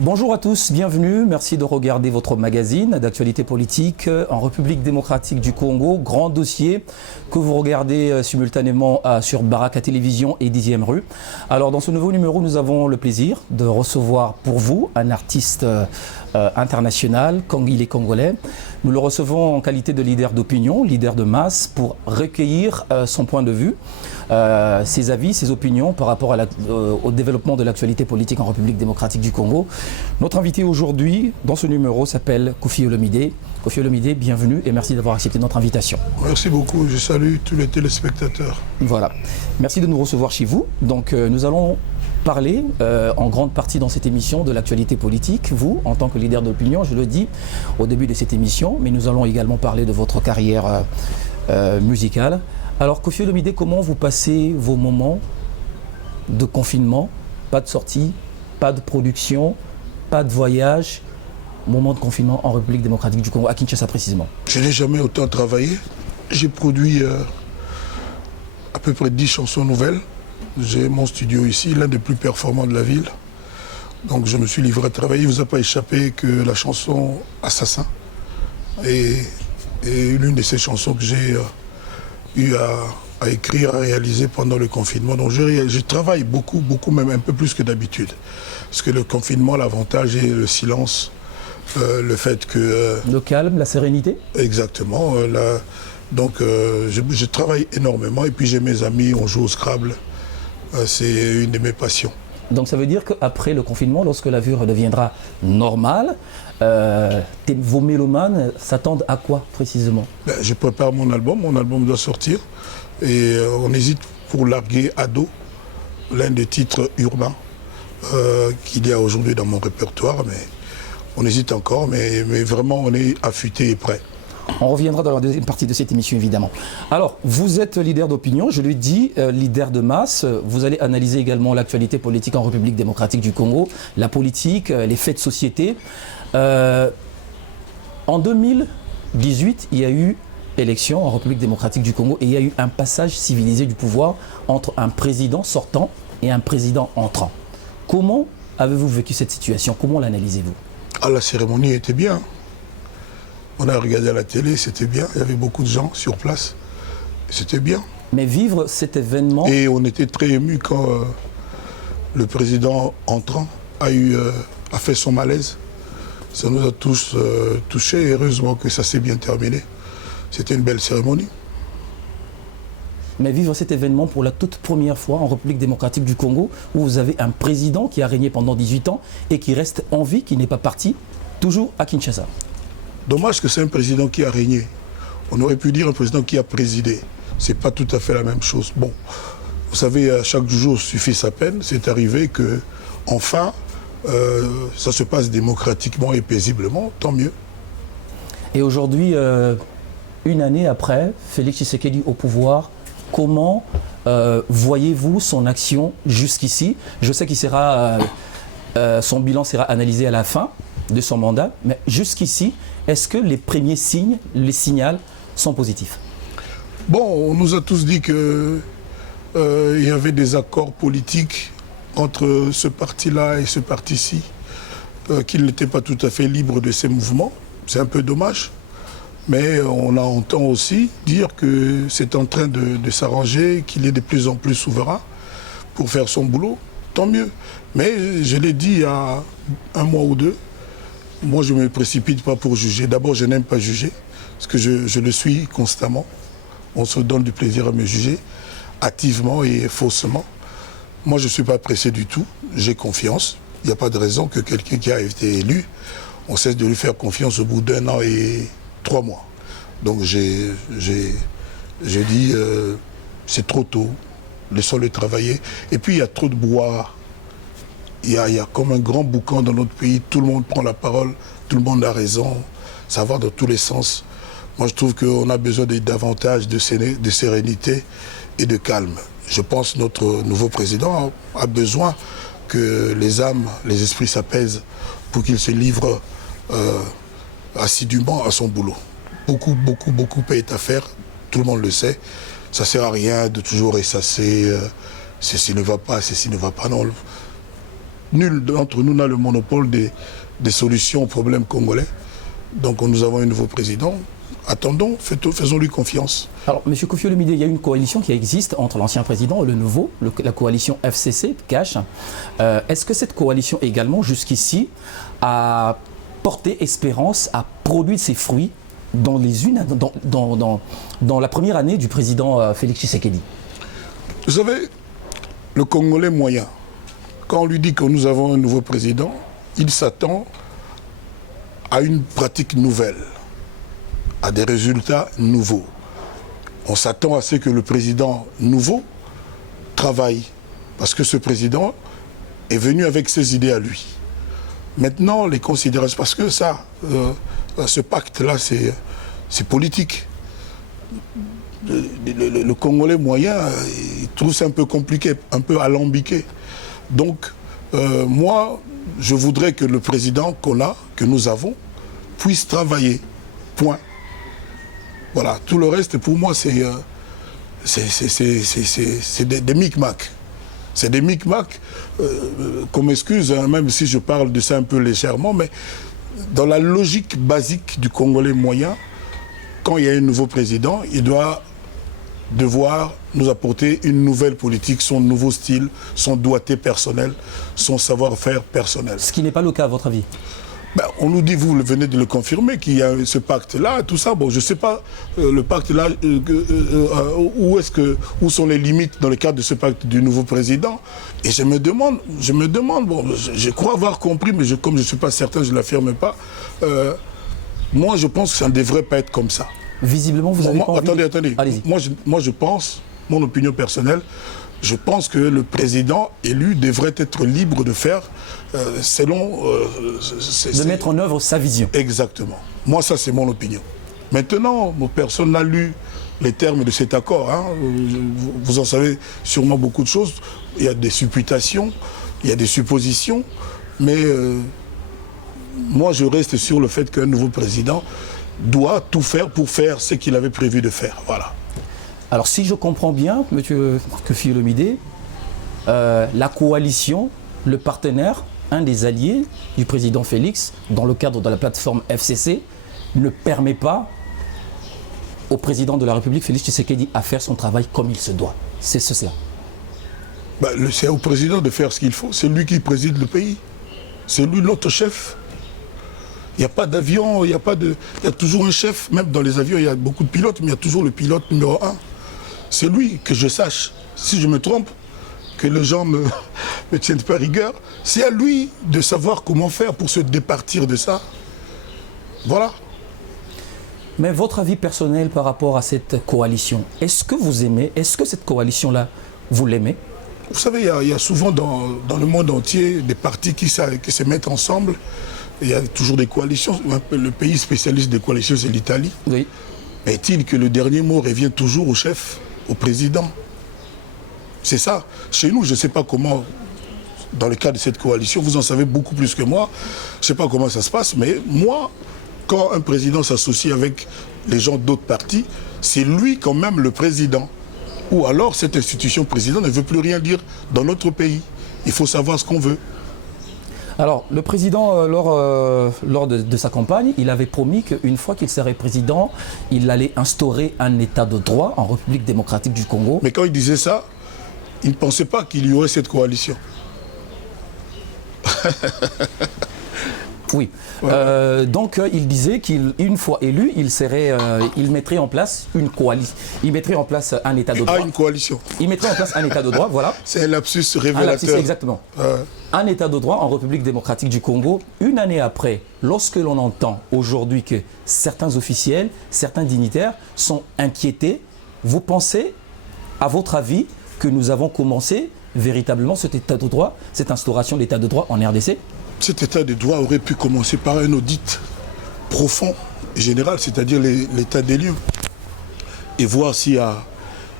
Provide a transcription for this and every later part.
Bonjour à tous, bienvenue, merci de regarder votre magazine d'actualité politique en République démocratique du Congo, grand dossier que vous regardez simultanément sur Baraka Télévision et 10e rue. Alors dans ce nouveau numéro, nous avons le plaisir de recevoir pour vous un artiste international, il est congolais. Nous le recevons en qualité de leader d'opinion, leader de masse, pour recueillir son point de vue, ses avis, ses opinions par rapport au développement de l'actualité politique en République démocratique du Congo. Notre invité aujourd'hui, dans ce numéro, s'appelle Koffi Olomide. Koffi Olomide, bienvenue et merci d'avoir accepté notre invitation. Merci beaucoup, je salue tous les téléspectateurs. Voilà, merci de nous recevoir chez vous. Donc nous allons parler en grande partie dans cette émission de l'actualité politique. Vous, en tant que leader d'opinion, je le dis au début de cette émission, mais nous allons également parler de votre carrière musicale. Alors Koffi Olomide, comment vous passez vos moments de confinement? Pas de sortie, pas de production, pas de voyage, moment de confinement en République démocratique du Congo, à Kinshasa précisément. Je n'ai jamais autant travaillé. J'ai produit à peu près 10 chansons nouvelles. J'ai mon studio ici, l'un des plus performants de la ville. Donc je me suis livré à travailler. Il ne vous a pas échappé que la chanson Assassin est l'une de ces chansons que j'ai eu à écrire, à réaliser pendant le confinement. Donc je travaille beaucoup, même un peu plus que d'habitude. Parce que le confinement, l'avantage est le silence, le fait que... le calme, la sérénité. Exactement. Donc je travaille énormément et puis j'ai mes amis, on joue au Scrabble. C'est une de mes passions. Donc ça veut dire qu'après le confinement, lorsque la vie redeviendra normale, vos mélomanes s'attendent à quoi précisément? Je prépare mon album doit sortir. Et on hésite pour larguer Ado, l'un des titres urbains qu'il y a aujourd'hui dans mon répertoire. Mais on hésite encore, mais vraiment on est affûté et prêt. On reviendra dans la deuxième partie de cette émission, évidemment. Alors, vous êtes leader d'opinion, je lui dis leader de masse. Vous allez analyser également l'actualité politique en République démocratique du Congo, la politique, les faits de société. En 2018, il y a eu élection en République démocratique du Congo et il y a eu un passage civilisé du pouvoir entre un président sortant et un président entrant. Comment avez-vous vécu cette situation? Comment l'analysez-vous? La cérémonie était bien. On a regardé à la télé, c'était bien. Il y avait beaucoup de gens sur place. C'était bien. Mais vivre cet événement... Et on était très émus quand le président entrant a fait son malaise. Ça nous a tous touchés. Heureusement que ça s'est bien terminé. C'était une belle cérémonie. Mais vivre cet événement pour la toute première fois en République démocratique du Congo, où vous avez un président qui a régné pendant 18 ans et qui reste en vie, qui n'est pas parti, toujours à Kinshasa. Dommage que c'est un président qui a régné. On aurait pu dire un président qui a présidé. Ce n'est pas tout à fait la même chose. Bon, vous savez, chaque jour suffit sa peine. C'est arrivé que, enfin, ça se passe démocratiquement et paisiblement, tant mieux. Et aujourd'hui, une année après, Félix Tshisekedi au pouvoir, comment voyez-vous son action jusqu'ici? Je sais qu'il sera, son bilan sera analysé à la fin de son mandat, mais jusqu'ici, est-ce que les premiers signes, les signaux sont positifs? Bon, on nous a tous dit qu'il y avait des accords politiques entre ce parti-là et ce parti-ci, qu'il n'était pas tout à fait libre de ses mouvements. C'est un peu dommage. Mais on entend aussi dire que c'est en train de s'arranger, qu'il est de plus en plus souverain pour faire son boulot. Tant mieux. Mais je l'ai dit il y a un mois ou deux, moi je ne me précipite pas pour juger. D'abord, je n'aime pas juger, parce que je le suis constamment. On se donne du plaisir à me juger, hâtivement et faussement. Moi, je ne suis pas pressé du tout. J'ai confiance. Il n'y a pas de raison que quelqu'un qui a été élu, on cesse de lui faire confiance au bout d'1 an et 3 mois. Donc j'ai dit, c'est trop tôt, laissons-le travailler. Et puis il y a trop de brouhaha. Il y a comme un grand boucan dans notre pays, tout le monde prend la parole, tout le monde a raison, ça va dans tous les sens. Moi je trouve qu'on a besoin de davantage de sérénité et de calme. Je pense que notre nouveau président a besoin que les âmes, les esprits s'apaisent pour qu'il se livre assidûment à son boulot. Beaucoup est à faire, tout le monde le sait. Ça ne sert à rien de toujours ressasser ceci ne va pas, ceci ne va pas. Non. nul d'entre nous n'a le monopole des solutions aux problèmes congolais. Donc nous avons un nouveau président. Attendons, faisons-lui confiance. Alors, M. Kofi Olomide, il y a une coalition qui existe entre l'ancien président et le nouveau, la coalition FCC, Cash. Est-ce que cette coalition également, jusqu'ici, a porté espérance, a produit ses fruits dans la première année du président Félix Tshisekedi? Vous savez, le Congolais moyen, quand on lui dit que nous avons un nouveau président, il s'attend à une pratique nouvelle, à des résultats nouveaux. On s'attend à ce que le président nouveau travaille, parce que ce président est venu avec ses idées à lui. Maintenant, les considérations, parce que ça, ce pacte-là, c'est politique. Le Congolais moyen, il trouve ça un peu compliqué, un peu alambiqué. Donc, moi, je voudrais que le président qu'on a, que nous avons, puisse travailler. Point. Voilà. Tout le reste, pour moi, c'est des micmacs. C'est des micmacs, qu'on m'excuse, hein, même si je parle de ça un peu légèrement, mais dans la logique basique du Congolais moyen, quand il y a un nouveau président, il doit devoir nous apporter une nouvelle politique, son nouveau style, son doigté personnel, son savoir-faire personnel. Ce qui n'est pas le cas à votre avis? Ben, on nous dit, vous venez de le confirmer, qu'il y a ce pacte-là, tout ça. Bon, je ne sais pas, le pacte-là, où sont les limites dans le cadre de ce pacte du nouveau président? Et je me demande, bon, je crois avoir compris, mais comme je ne suis pas certain, je ne l'affirme pas. Moi, je pense que ça ne devrait pas être comme ça. Visiblement, vous avez pas envie... Attendez. Moi, je pense, mon opinion personnelle, je pense que le président élu devrait être libre de faire selon... de mettre en œuvre sa vision. Exactement. Moi, ça, c'est mon opinion. Maintenant, personne n'a lu les termes de cet accord. Hein. Vous en savez sûrement beaucoup de choses. Il y a des supputations, il y a des suppositions, mais moi, je reste sur le fait qu'un nouveau président doit tout faire pour faire ce qu'il avait prévu de faire. Voilà. Alors, si je comprends bien, M. Kofi Olomide, la coalition, le partenaire, un des alliés du président Félix, dans le cadre de la plateforme FCC, ne permet pas au président de la République, Félix Tshisekedi, à faire son travail comme il se doit. C'est cela. Ben, c'est au président de faire ce qu'il faut. C'est lui qui préside le pays. C'est lui notre chef. Il n'y a pas d'avion, il y a toujours un chef. Même dans les avions, il y a beaucoup de pilotes, mais il y a toujours le pilote numéro 1. C'est lui, que je sache. Si je me trompe, que les gens me tiennent pas rigueur, c'est à lui de savoir comment faire pour se départir de ça. Voilà. Mais votre avis personnel par rapport à cette coalition, est-ce que vous aimez, est-ce que cette coalition-là, vous l'aimez? Vous savez, il y a souvent dans le monde entier des partis qui se mettent ensemble. Il y a toujours des coalitions. Le pays spécialiste des coalitions, c'est l'Italie. Oui. Mais est-il que le dernier mot revient toujours au chef, au président? C'est ça. Chez nous, je ne sais pas comment, dans le cas de cette coalition, vous en savez beaucoup plus que moi, je ne sais pas comment ça se passe, mais moi, quand un président s'associe avec les gens d'autres partis, c'est lui quand même le président. Ou alors cette institution président ne veut plus rien dire dans notre pays. Il faut savoir ce qu'on veut. Alors, le président, lors de sa campagne, il avait promis qu'une fois qu'il serait président, il allait instaurer un état de droit en République démocratique du Congo. Mais quand il disait ça, il ne pensait pas qu'il y aurait cette coalition. Oui. Ouais. Donc, il disait qu'une fois élu, il mettrait en place une coalition. Il mettrait en place un état de droit. Ah, une coalition. Il mettrait en place un état de droit, voilà. C'est un lapsus révélateur. Un lapsus, exactement. Un état de droit en République démocratique du Congo. Une année après, lorsque l'on entend aujourd'hui que certains officiels, certains dignitaires sont inquiétés, vous pensez, à votre avis, que nous avons commencé véritablement cet état de droit, cette instauration d'état de droit en RDC? Cet état de droit aurait pu commencer par un audit profond et général, c'est-à-dire l'état des lieux, et voir s'il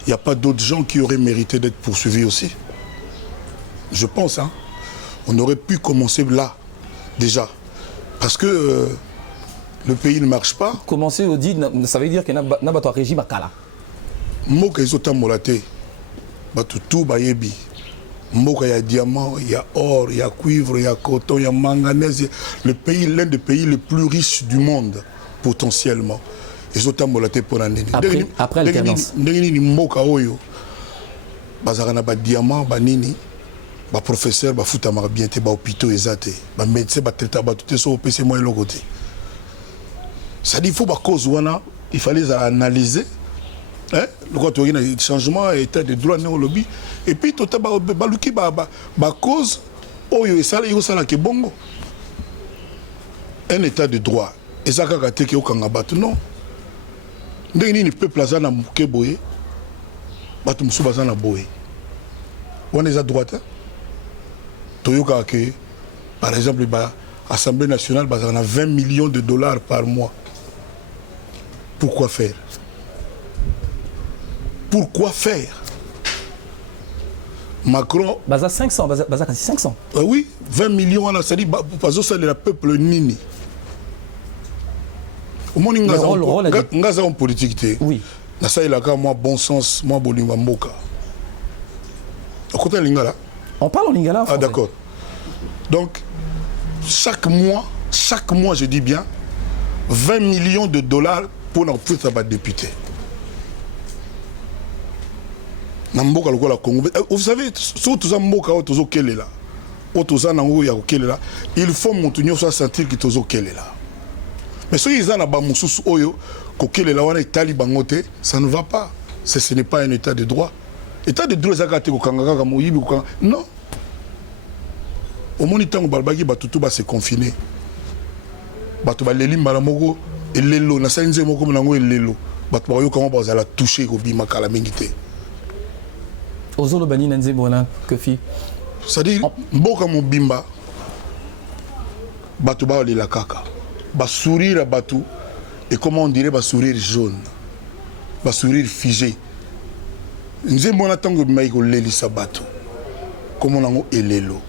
n'y a pas d'autres gens qui auraient mérité d'être poursuivis aussi. Je pense, hein. On aurait pu commencer là, déjà. Parce que le pays ne marche pas. Commencer l'audit, ça veut dire qu'il n'y a pas de régime à Kala. Moka izota molate, batutu bayebi. Mboka, il y a diamant, il y a or, il y a cuivre, il y a coton, il y a manganèse. Le pays, l'un des pays les plus riches du monde, potentiellement. Et après alternance. Mboka oyo, bazarana ba diamant, ba nini, ba professeur, ba fout amara bien te, ba hôpitaux ezate, ba médecin, ba traiteur, ba tout ça au PC moins le côté. Ça dit, il faut ba cause wana, il fallait analyser. Hein? Le il y a un changement, état de droit, lobby. Et puis, tout ba cause, oyo esala yo sala ke bongo. Un état de droit. Et ça ka te ke okanga batu non. Ndenge ni peuple azana muke boye. Batu musu bazana boye. On est à droite. Toyoka ke par exemple l'Assemblée nationale bazana 20 millions de dollars par mois. Pourquoi faire? Pourquoi faire? Macron. Baza 500, baza 500. Oui, 20 millions, on a dit, parce que c'est le peuple nini. Au moins, il y a un politique. Oui. Il y a moi bon sens, moi bolinga mboka. On parle en lingala. Ah d'accord. Donc, chaque mois, je dis bien, 20 millions de dollars pour notre député. Vous savez, surtout ça, il faut monter soit sentir que tozo là. Mais ceux qui ont un bamusous oyo, ça ne va pas. Ce n'est pas un état de droit. État de droit, non. Au moins, il y a se confiner. Et l'élo, na sainze moko nango l'élo. Batu ba yo comment bazala toucher ko bima kala mengité. Ozolo bani nanze bona kofi. C'est-à-dire mboka mo bimba. Batu ba la kaka. Ba sourire batu et comment on dirait ba sourire jaune. Ba sourire figé. Nze mona tango bima ko lelisa batu. Comment nango elelo.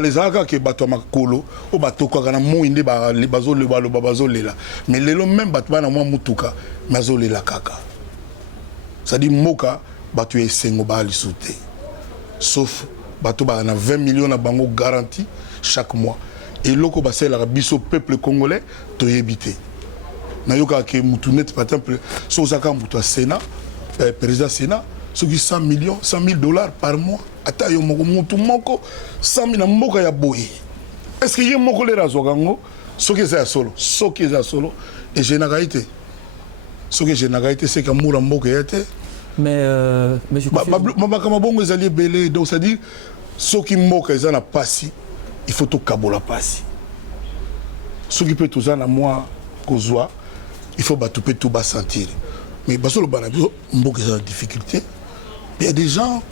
Les gens qui battent makolo ou bateau quand on inde bazo le balo bazo lela mais les gens même battent na moi mutuka mazo lela kaka ça dit moka bateau est sengo bali sauté sauf bateau ba na 20 millions na bango garantie chaque mois et loko ba la biso peuple congolais to yebité na yoka ke mutunet par exemple so zaka mutu Sénat président Sénat ce qui 100 millions 100 000 dollars par mois. Ata yo moko mutu moko 100 000 mboka ya boye. Est-ce que y a moko le razogango ce que c'est solo, ce qui est solo et généralité. Ce que généralité c'est que moura mboka était. Mais je kama bongo ezali belé donc ça dit ce qui mboka ezana pasi il faut to kabola pasi. Ce qui peut tout ça na moi kozwa il faut batouper tout bas sentir. Mais basolo banabio mboka ezana difficulté. Il y a des gens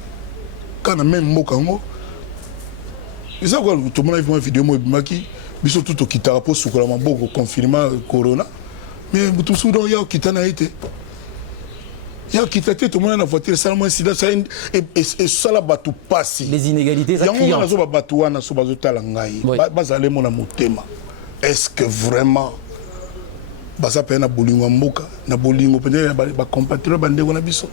quand on a même mokango ils savent quoi tout le monde a vu une vidéo moi bimaki biso tout au kitara pour soukola maboko confinement corona mais tout soudan ya kitana été ya kitate tout le monde na voiture seulement incident ça et ça la batu passi les inégalités ça crie yango na batu wana so bazotala ngai bazale mona motema est-ce que vraiment baza pe na bolingo mboka na bolingo peut-être ba compatriotes bandeko na biso.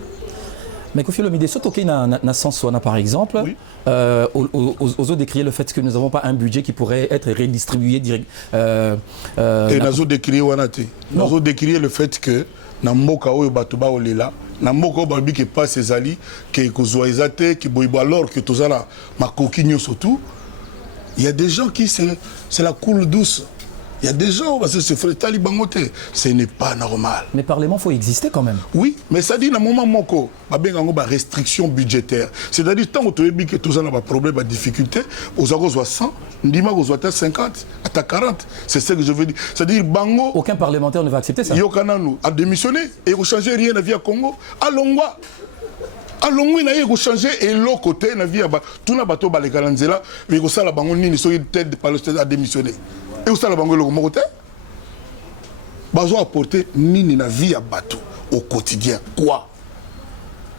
Mais Kofi Olomide, surtout qu'il y a un sens par exemple, oui. Aux autres décrire le fait que nous n'avons pas un budget qui pourrait être redistribué direct. Et nous décrire nous décrire le fait que na mboka oyo batuba olela na mboka oyo qui passe ses alliés qui kozoizate qui boibo alors que tous ala makokinyo surtout il y a des gens qui c'est la coule douce. Il y a des gens, parce que c'est frère Talibangote, ce n'est pas normal. Mais Parlement, il faut exister quand même. Oui, mais ça dit, dans un moment, moko, il y a une restriction budgétaire. C'est-à-dire, tant que tu as dit que tout ça n'a pas de problème, pas de difficulté, aux agos 100, Ndima aux 50, à 40. C'est ce que je veux dire. C'est-à-dire, Bango. Aucun parlementaire ne va accepter ça. Yokananu a démissionné et il ne change rien à la vie à Congo. Allongwa. Allongwa, il a changé et l'autre côté, la vie à tout le bateau, les Kalanzela, mais il y a la Bango, il a démissionné. Et où ça la banque le côté? Bazo apporter nini na vie à bateau au quotidien. Quoi?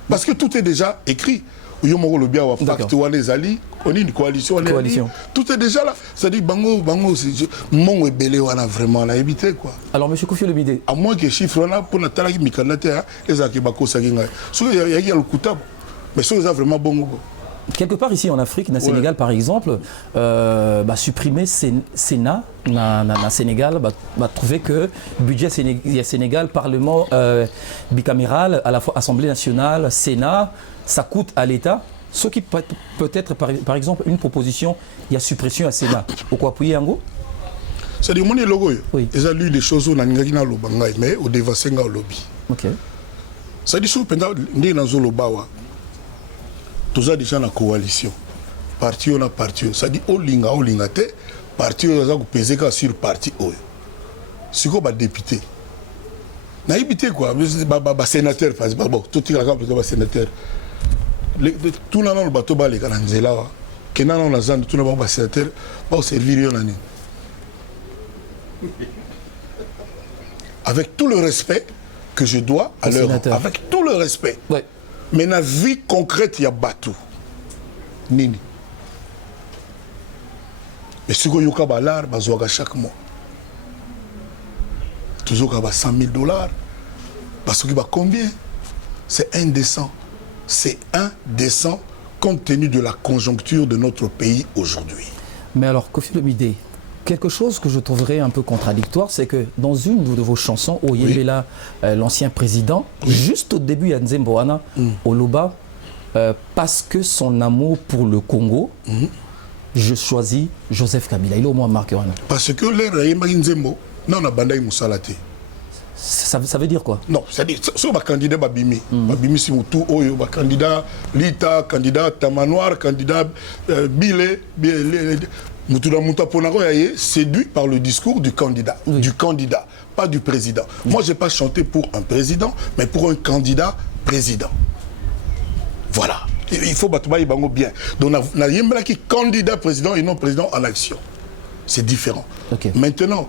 Parce que tout est déjà écrit. Yomoro le bien wa pacte wa les alliés, on est une coalition. Tout est déjà là. Ça dit bango mon rebelle on a vraiment la évité quoi. Alors monsieur Kofi Olomide, à moins que chiffre là pour na tala ki mikandate les akibako saginga. So il y a le coutable. Mais ça vraiment bon. quelque part ici en Afrique, dans le Sénégal par exemple, supprimer Sénat, dans le Sénégal, trouver que budget Sénégal, Parlement bicaméral, à la fois Assemblée nationale, Sénat, ça coûte à l'État. Ce qui peut être par exemple une proposition, il y a suppression à Sénat. Pourquoi appuyer en gros? C'est-à-dire, mon logo, oui. Ils ont lu des choses où on a mais au dévassé au lobby. Ok. C'est-à-dire, si on a dans le bawa, tous déjà dans la coalition. Parti on a parti. C'est-à-dire, au linga te, parti on a pesé sur parti. Si on a député. On a député quoi? Sénateur, par exemple. Bon, tout le monde est sénateur. Tout le monde est bateau, les cananzela. Qui n'a pas de tout le monde est sénateur. Bon, servir l'année. Avec tout le respect que je dois à leur, avec tout le respect. Ouais. Mais dans la vie concrète, il y a bateau. Nini. Et si vous avez un dollar, vous avez chaque mois. Toujours 100 000 $. Parce que combien? C'est indécent. C'est indécent compte tenu de la conjoncture de notre pays aujourd'hui. Mais alors, Kofi Olomide, quelque chose que je trouverais un peu contradictoire, c'est que dans une de vos chansons, Oyembela, l'ancien président, juste au début, il y a Nzemboana, Oloba, parce que son amour pour le Congo, je choisis Joseph Kabila. Il est au moins marqué. Parce que l'air Nzembo, non, on a bandai Moussalate. Ça veut dire quoi? Non, c'est-à-dire, si on a candidat Babimi, Babimi Simoutou, candidat Lita, candidat Tamanoir, candidat Bile, Moutoula Moutaponaro est séduit par le discours du candidat, pas du président. Moi, je n'ai pas chanté pour un président, mais pour un candidat président. Voilà. Il faut battre bien. Donc, on a qui candidat président et non président en action. C'est différent. Okay. Maintenant,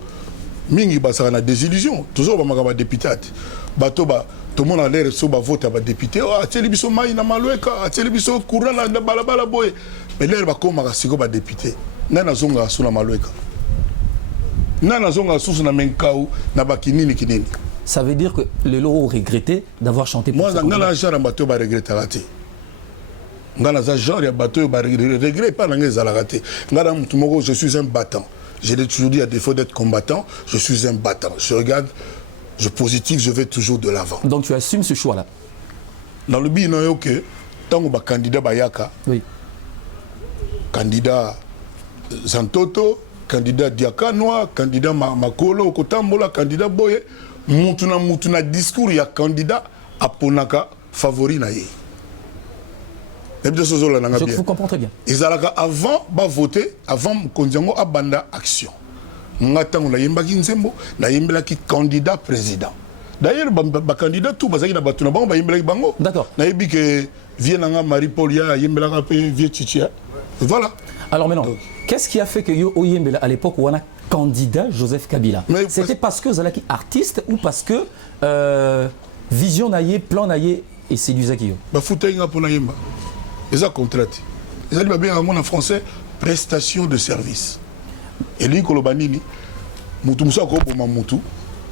Mingi Bassara a des illusions. Toujours, on a député. Batoba. Tout le monde a l'air de voter à député. Ah, Tchélibiso Maïna Maloueka, Tchélibiso Kourana, Balabala Boy. Mais l'air va comme un député. Nana zonga suna malweka. Nana zonga suna menkau na bakinini kinini. Ça veut dire que les lots ont regretté d'avoir chanté pour moi ngana genre bateau ba regretter raté. Ngana za genre ya bateau ba regret pas ngé za raté. Ngana mtu moko je suis un battant. Je l'ai toujours dit à défaut d'être combattant, je suis un battant. Je regarde, je positif, je vais toujours de l'avant. Donc tu assumes ce choix là. Dans le but non yo que tant que candidat bayaka. Oui. Candidat Zantoto, candidat Diakanoa, candidat Makolo, Kotambola, candidat Boye, Moutuna discours, il y a candidat Aponaka favori naïe. Je vous comprends très bien. Ils allaient avant de voter, avant Kondiango Abanda action. Ngata on a yembaki Nzembo, na yembaki candidat président. D'ailleurs, le candidat tout basé na batuna bango ba yembaki bango. D'accord. Na yebi que Vienanga Marie-Paulia yembelaka pe vie Chichia. Voilà. Alors maintenant, qu'est-ce qui a fait que Oyembela, à l'époque où on a candidat Joseph Kabila, c'était parce que Zalaki artiste ou parce que vision naïe, plan naïe et séduisaki? Bah foutenga pour naïmba. Ils ont contraté. Ils ont dit bien en français prestation de service. Et lui kolobanini, mutu musa ko boma mutu,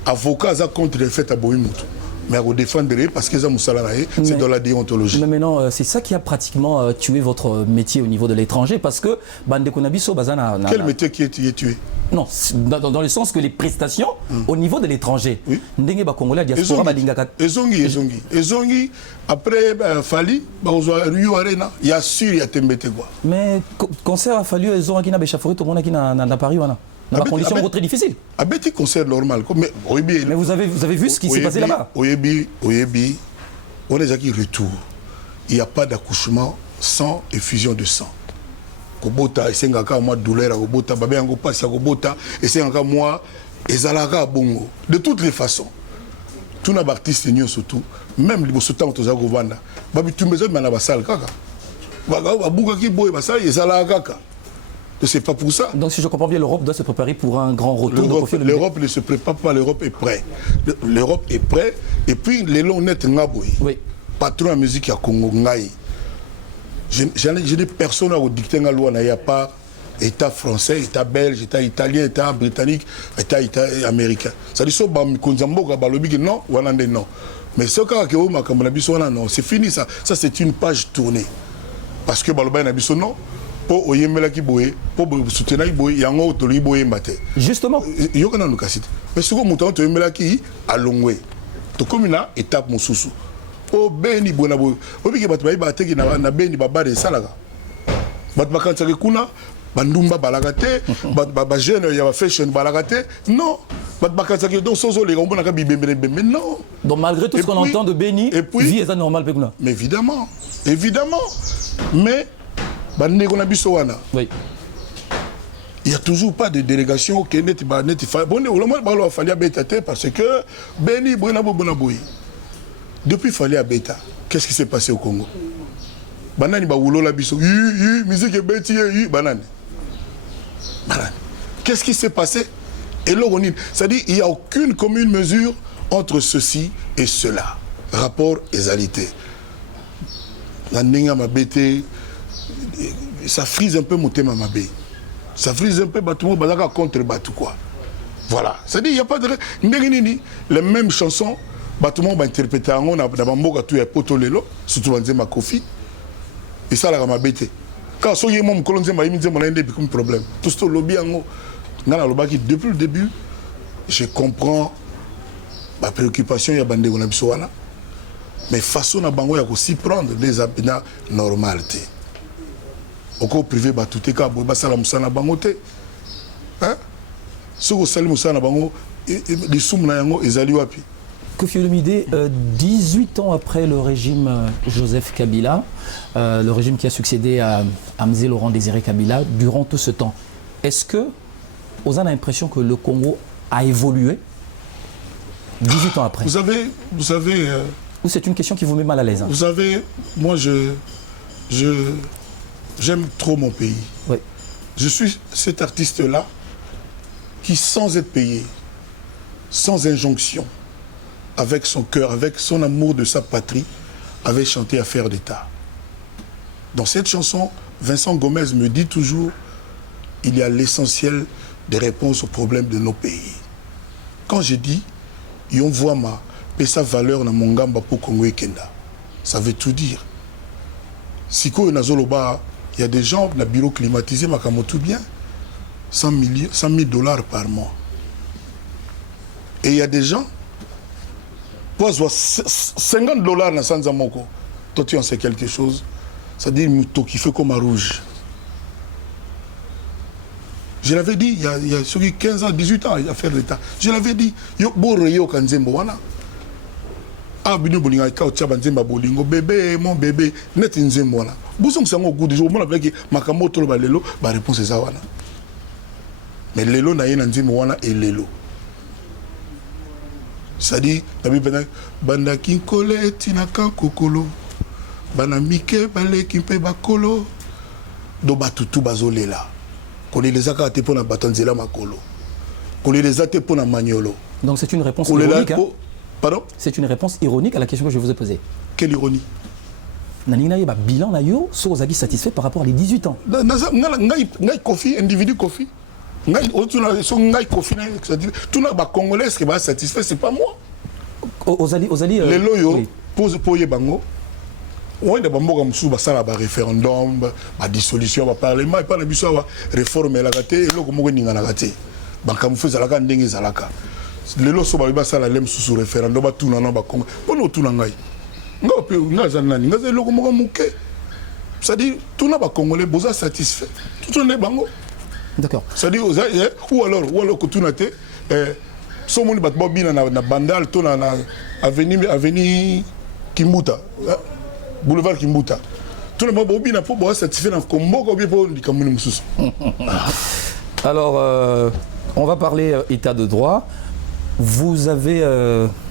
avocat za contre le fait à boy mutu. Mais à défendre parce que c'est dans la déontologie. Mais maintenant, c'est ça qui a pratiquement tué votre métier au niveau de l'étranger parce que quel métier qui est tué? Non, dans le sens que les prestations au niveau de l'étranger. Oui. Ezongi, après Fali, Rio Arena, il y a sûr, il y a Tembete quoi. Mais concert a fallu, ils ont un Béchafouri, tout le monde qui n'a Paris. Dans des conditions très difficiles. Un petit concert normal. Mais vous avez vu ce qui s'est passé là-bas? Oyebi, on est qui retour. Il n'y a pas d'accouchement sans effusion de sang. Kobota, et c'est encore moi douleur, Kobota, Babé Ango passe à Kobota, et c'est encore moi, et Zalaga Bongo. De toutes les façons. Tous les artistes, surtout, même les Bossotans, tous les Govanda, Babi, tous mes hommes, il y a un salle, Kaka. Babuka qui boit, et Zalaga Kaka. C'est pas pour ça. Donc si je comprends bien, l'Europe doit se préparer pour un grand retour. L'Europe ne se prépare pas, l'Europe est prête. L'Europe est prête. Et puis les longs nets Ngaboui, patron de musique à Congo Ngaï. Je n'ai personne à dicter la loi, il n'y a pas État français, État belge, État italien, État britannique, État américain. Ça dit ça, non, non. Mais ce cas que non, c'est fini ça. Ça c'est une page tournée. parce que baloba na biso non pour oyembela ki boye pour soutenir boye yango toli boye mbate justement yoka na lukasite mais ce que mutant oyembela ki alongwe to comme na étape mosusu o beni bona boye obiki bato bayi bateki na beni babare salaka bato bakantsaki kuna bandumba balagate ba jeune ya fashion balagate non bato bakantsaki donc sozo les on bonaka bibembe non donc malgré tout ce qu'on entend de Beni vie est normal pekuna mais évidemment mais bandeko na biso wana oui il y a toujours pas de délégation qui n'est pas net bon le balo fallait abeta parce que Beni bona boy depuis fallait abeta qu'est-ce qui s'est passé au Congo banani ba wulola biso musique beti banani qu'est-ce qui s'est passé et là on dit c'est-à-dire il y a aucune commune mesure entre ceci et cela rapport égalité la ninga mabete ça frise un peu mon thème mabé ça frise un peu batou bazaka contre batou quoi voilà c'est-à-dire il y a pas de les mêmes chansons batou ba interpréter on a bamboka tout ya potolelo surtout banzema Kofi et ça la mabete quand soyez mon colonne ma yimi nzema ndé comme problème tout ce lobby ango ngana lobaki depuis le début je comprends ma préoccupation ya bande na biso wana mais façon na bango ya ko s'y prendre des abina normalité au privé ba tout ka bo ba sala musana bango te hein ce ko sali musana bango les soum na yango ezali wapi Kofi Olomide, 18 ans après le régime Joseph Kabila, le régime qui a succédé à Mzee Laurent Désiré Kabila, durant tout ce temps, est-ce que vous avez l'impression que le Congo a évolué 18 ans après? Vous savez ou c'est une question qui vous met mal à l'aise? Vous savez, moi j'aime trop mon pays. Oui. Je suis cet artiste-là qui, sans être payé, sans injonction, avec son cœur, avec son amour de sa patrie, avait chanté Affaire d'État. Dans cette chanson, Vincent Gomez me dit toujours, il y a l'essentiel des réponses aux problèmes de nos pays. Quand je dis, on voit sa valeur dans mon gamba pour Congo et Kenda, ça veut tout dire. Si il y a des gens dans le bureau climatisé, tout bien, 100 000 dollars par mois. Et il y a des gens, pour 50 dollars dans Sanza Moko, toi tu en sais quelque chose, ça dit que qui fait comme un rouge. Je l'avais dit, il y a ceux qui 15 ans, 18 ans à faire l'État. Je l'avais dit, yo boreyo kanzembo wana. Ah bino bolinga ka otya banzemba bolingo bébé mon bébé net nzembo wana. Bosong sango goût du jour mon avec makamoto lo balelo ba réponse eza wana. Mais lelo na yena nzembo wana et lelo. Ça dit, banda kinkole tinaka kokolo, bana mike bale kimpe bakolo, do batutu bazolela. Kole les akate pona batanzela makolo. Kole les ate pona magnolo. Donc c'est une réponse ironique. Hein? Pardon? C'est une réponse ironique à la question que je vous ai posée. Quelle ironie? Nanina yeba bilan na yo so ozaki satisfait par rapport à les 18 ans. Ngai Kofi individu Kofi. Ngai Kofi tout na ba congolais qui va satisfait c'est pas moi. Ozali les loyo pose pour yebango. On est bamboka musu ba sala ba référendum, ba dissolution ba parlement et pas na biso ba réforme la gate et loko moko ninga na gate. Ba kamufe zalaka ndenge zalaka. Lelo so ba sala lem sous référendum ba tuna na ba Congo. Pono tuna ngai. Ngope ngazanani ngaze loko moko muke. C'est-à-dire tout na ba congolais boza satisfait. Tout on est bango. D'accord. C'est-à-dire ou alors que tout n'a été so moni bat bobina na bandal to na avenue Kimbuta boulevard Kimbuta tout le monde bobina pour boire satisfait na Kombo bien pour dikamuni mususu. Alors on va parler état de droit. Vous avez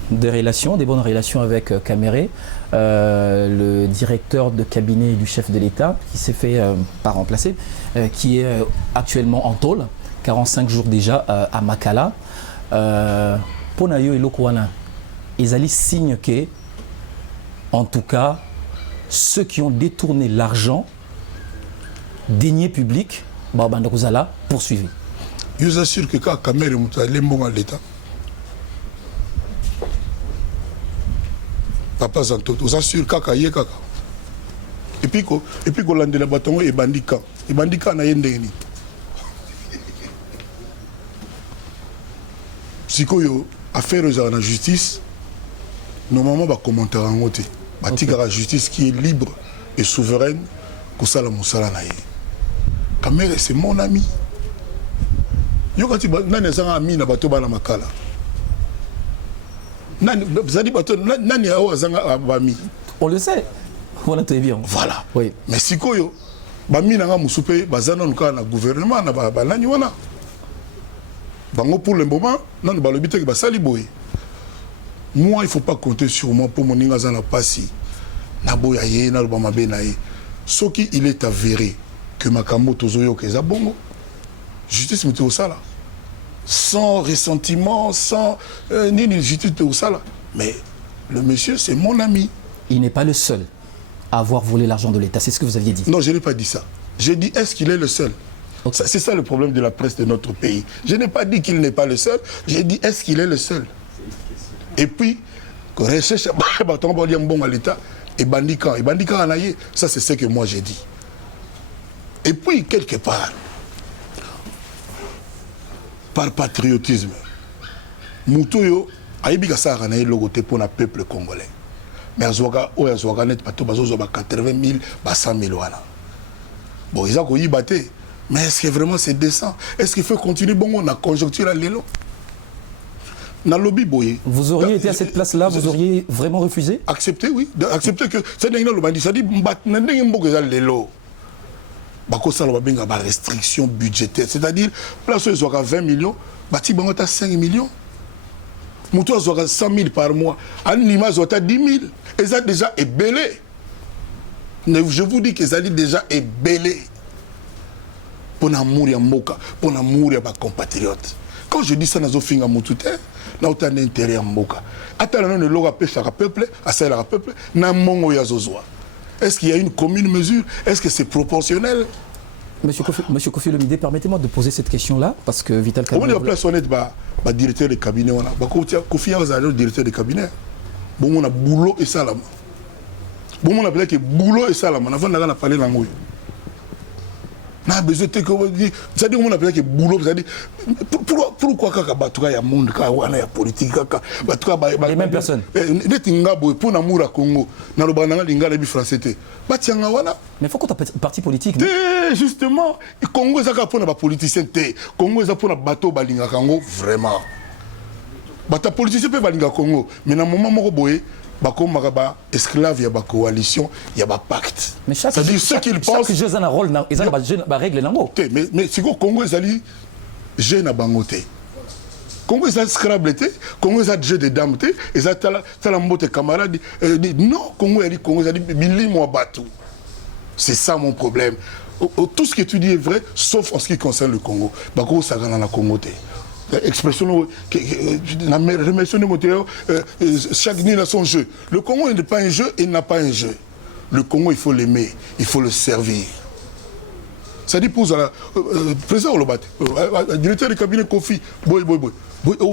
des relations, des bonnes relations avec Caméré, le directeur de cabinet du chef de l'État, qui s'est fait pas remplacer, qui est actuellement en tôle, 45 jours déjà à Makala. Ponayo et Lokwana, ils allaient signer que, en tout cas, ceux qui ont détourné l'argent, deniers publics, Babandakuzala poursuivi. Je vous assure que quand Caméré est bon à l'État, Papa Zanto, vous assure kaka ye kaka. Et puis kolande la batongo et bandika na yendeni. Sikoyo affaire à la justice normalement va commenter en côté. Batika la justice qui est libre et souveraine pour ça la musala na ye. Kamere c'est mon ami. Yo quand tu nani zanga ami na bato bana makala. Nani zadi bato nani awa zanga abami. On le sait. Voilà très bien. Voilà. Oui. Mais sikoyo bami nanga musupe bazana nuka na gouvernement na ba nani wana. Bango pour le moment nani balobi te ke basali boye. Moi il faut pas compter sur moi pour mon inga zana passi. Na boya ye na ba mabe na ye. Soki il est avéré que makambo tozoyo keza bongo. Justice muté au sala. Sans ressentiment, sans ni justice au sala. Mais le monsieur c'est mon ami. Il n'est pas le seul à avoir volé l'argent de l'État, c'est ce que vous aviez dit. Non, je n'ai pas dit ça. J'ai dit, est-ce qu'il est le seul? Okay. C'est ça le problème de la presse de notre pays. Je n'ai pas dit qu'il n'est pas le seul, j'ai dit, est-ce qu'il est le seul? Et puis, recherche à l'État, et bandika en aïe, ça c'est ce que moi j'ai dit. Et puis, quelque part, par patriotisme, Moutoyo, aïbika sa ranaï logoté pour le peuple congolais. Mais Azouaga net pas tout, 80 000, 100 000 voilà. Bon, ils ont y batté. Mais est-ce que vraiment c'est décent? Est-ce qu'il faut continuer? Bon, on a conjoncture à l'élo. Dans le lobby, boy. Vous auriez été à cette place-là, vous auriez vraiment refusé? Accepter, oui. Accepter que c'est dans le bandit. Ça dit, l'élo. Ça a restriction budgétaire. C'est-à-dire, place où ils auront 20 millions, bâti bango à 5 millions. Moutou aura 100 000 par mois. Anima aura 10 000. Et ça déjà est belé. Je vous dis que ça dit déjà est belé. Pour l'amour à Moka, pour l'amour à ma compatriote. Quand je dis ça, nous avons à Moutou, nous avons un intérêt à Moka. Attends, nous avons pêché à peuple, à celle à peuple, nous avons Est-ce qu'il y a une commune mesure? Est-ce que c'est proportionnel? Monsieur Kofi Olomide, permettez-moi de poser cette question-là, parce que Vital Kamerhe... Comment on a place honnête, directeur de cabinet, Kofi a le directeur de cabinet. Bon, on a boulot et salama. Bon, on a appelé que boulot et salama. Avant, on a parlé langue. On a besoin de que... C'est-à-dire qu'on a appelé que boulot, c'est-à-dire... Pourquoi il y a monde, il y a politique, les mêmes personnes. Pour l'amour à Congo, dans le banana, il y a des français. Mais il faut qu'on ait un parti politique. Justement, le Congo est pour les politiciens. Le Congo est pour les bateaux balinga Congo, vraiment. Les politiciens peuvent balinga Congo, mais dans le moment où ils sont esclaves, il y a une coalition, il y a un pacte. Mais chaque jeu a un rôle, il y a une règle. Mais si le Congo est allé, je n'ai pas de Congo est scrabble, Congo est jeu de dames, et ça la motte camarade. Non, Congo est Congo est dit, moi bateau. C'est ça mon problème. Tout ce que tu dis est vrai, sauf en ce qui concerne le Congo. Bako ça dans la Congo. Expression, chaque nid a son jeu. Le Congo n'est pas un jeu, il n'a pas un jeu. Le Congo, il faut l'aimer, il faut le servir. Ça dit pour le président Olobat, le directeur du cabinet Kofi,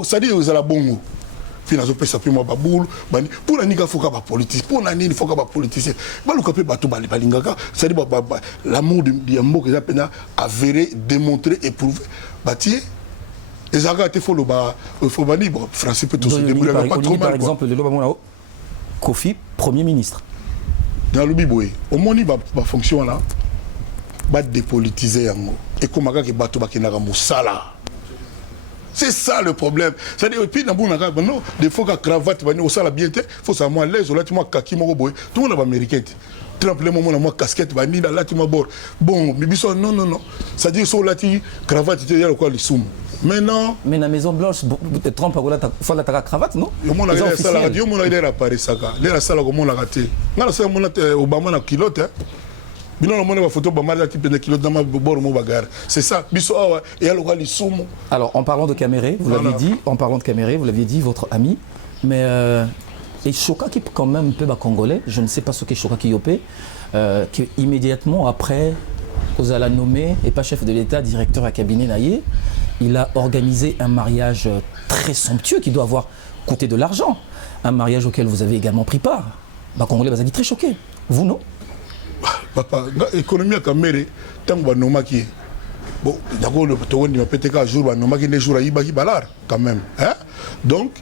ça dit aux Alabongo. Puis nous avons fait moi baboul, pour la niga faut qu'à politicien, pour la niga faut qu'à politicien. Bah le capé bateau balingaka, ça dit l'amour du mot que j'appelle avéré, démontré, éprouvé. Bâti. Les agats étaient faux, il faut bannir, français peut tout se débrouiller pas trop mal. Par exemple, le Lobamona Kofi, Premier ministre. Dans le Biboé, au moins il va fonctionner là. Va dépolitiser yango et comme que bato bakinaka musala. C'est ça le problème. C'est-à-dire et puis dans bonaka non des fois que cravate bani au sala bien té faut ça moi l'aise là tu moi kaki moko boy tout le monde va américain. Trump le moment moi casquette bani là tu moi bord. Bon mais biso non. C'est-à-dire so là tu cravate tu y a quoi le soum. Mais non. Mais la Maison Blanche Trump a faut la cravate non? Yo mon la sala radio mon la Paris saka. La sala comment la raté. Na la sala mon Obama na kilote hein. C'est ça. Alors, en parlant de Kamerhe, vous l'avez dit, vous l'aviez dit, votre ami, mais et Choka qui quand même un peu congolais, je ne sais pas ce qu'est Choka Kiyopé, qui immédiatement après, vous allez nommer, et pas chef de l'État, directeur à cabinet Naye, il a organisé un mariage très somptueux qui doit avoir coûté de l'argent, un mariage auquel vous avez également pris part. Congolais, vous avez dit très choqué. Vous non? papa économie ka mere tango ba nomaki bon d'accord le to ni peut-être qu'un jour ba nomaki ne jour ayiba ki balar quand même hein donc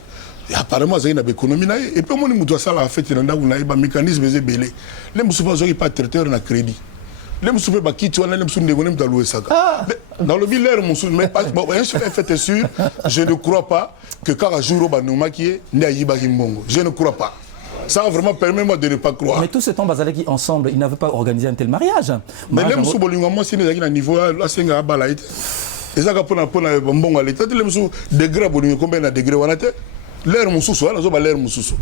apparemment ça une économie na et puis mon mutu ça la fait na ndako na ba mécanisme ze belé les musu pas pas traiteur na crédit les musu ba kiti wana les musu ndego nem taloué ça dans le bilan musu mais pas bon je fait sûr je ne crois pas que quand un jour ba nomaki ne ayiba ki mbongo je ne crois pas. Ça vraiment permet-moi de ne pas croire. Mais tout ce temps, Bazalaki ensemble, ils n'avaient pas organisé un tel mariage. Mais les musu bolingo moi c'est à niveau là c'est nga balaït. Et ça pour bon à l'état les musu degré bolingo combien de degré wana te l'air mususu wana zo ba l'air mususu.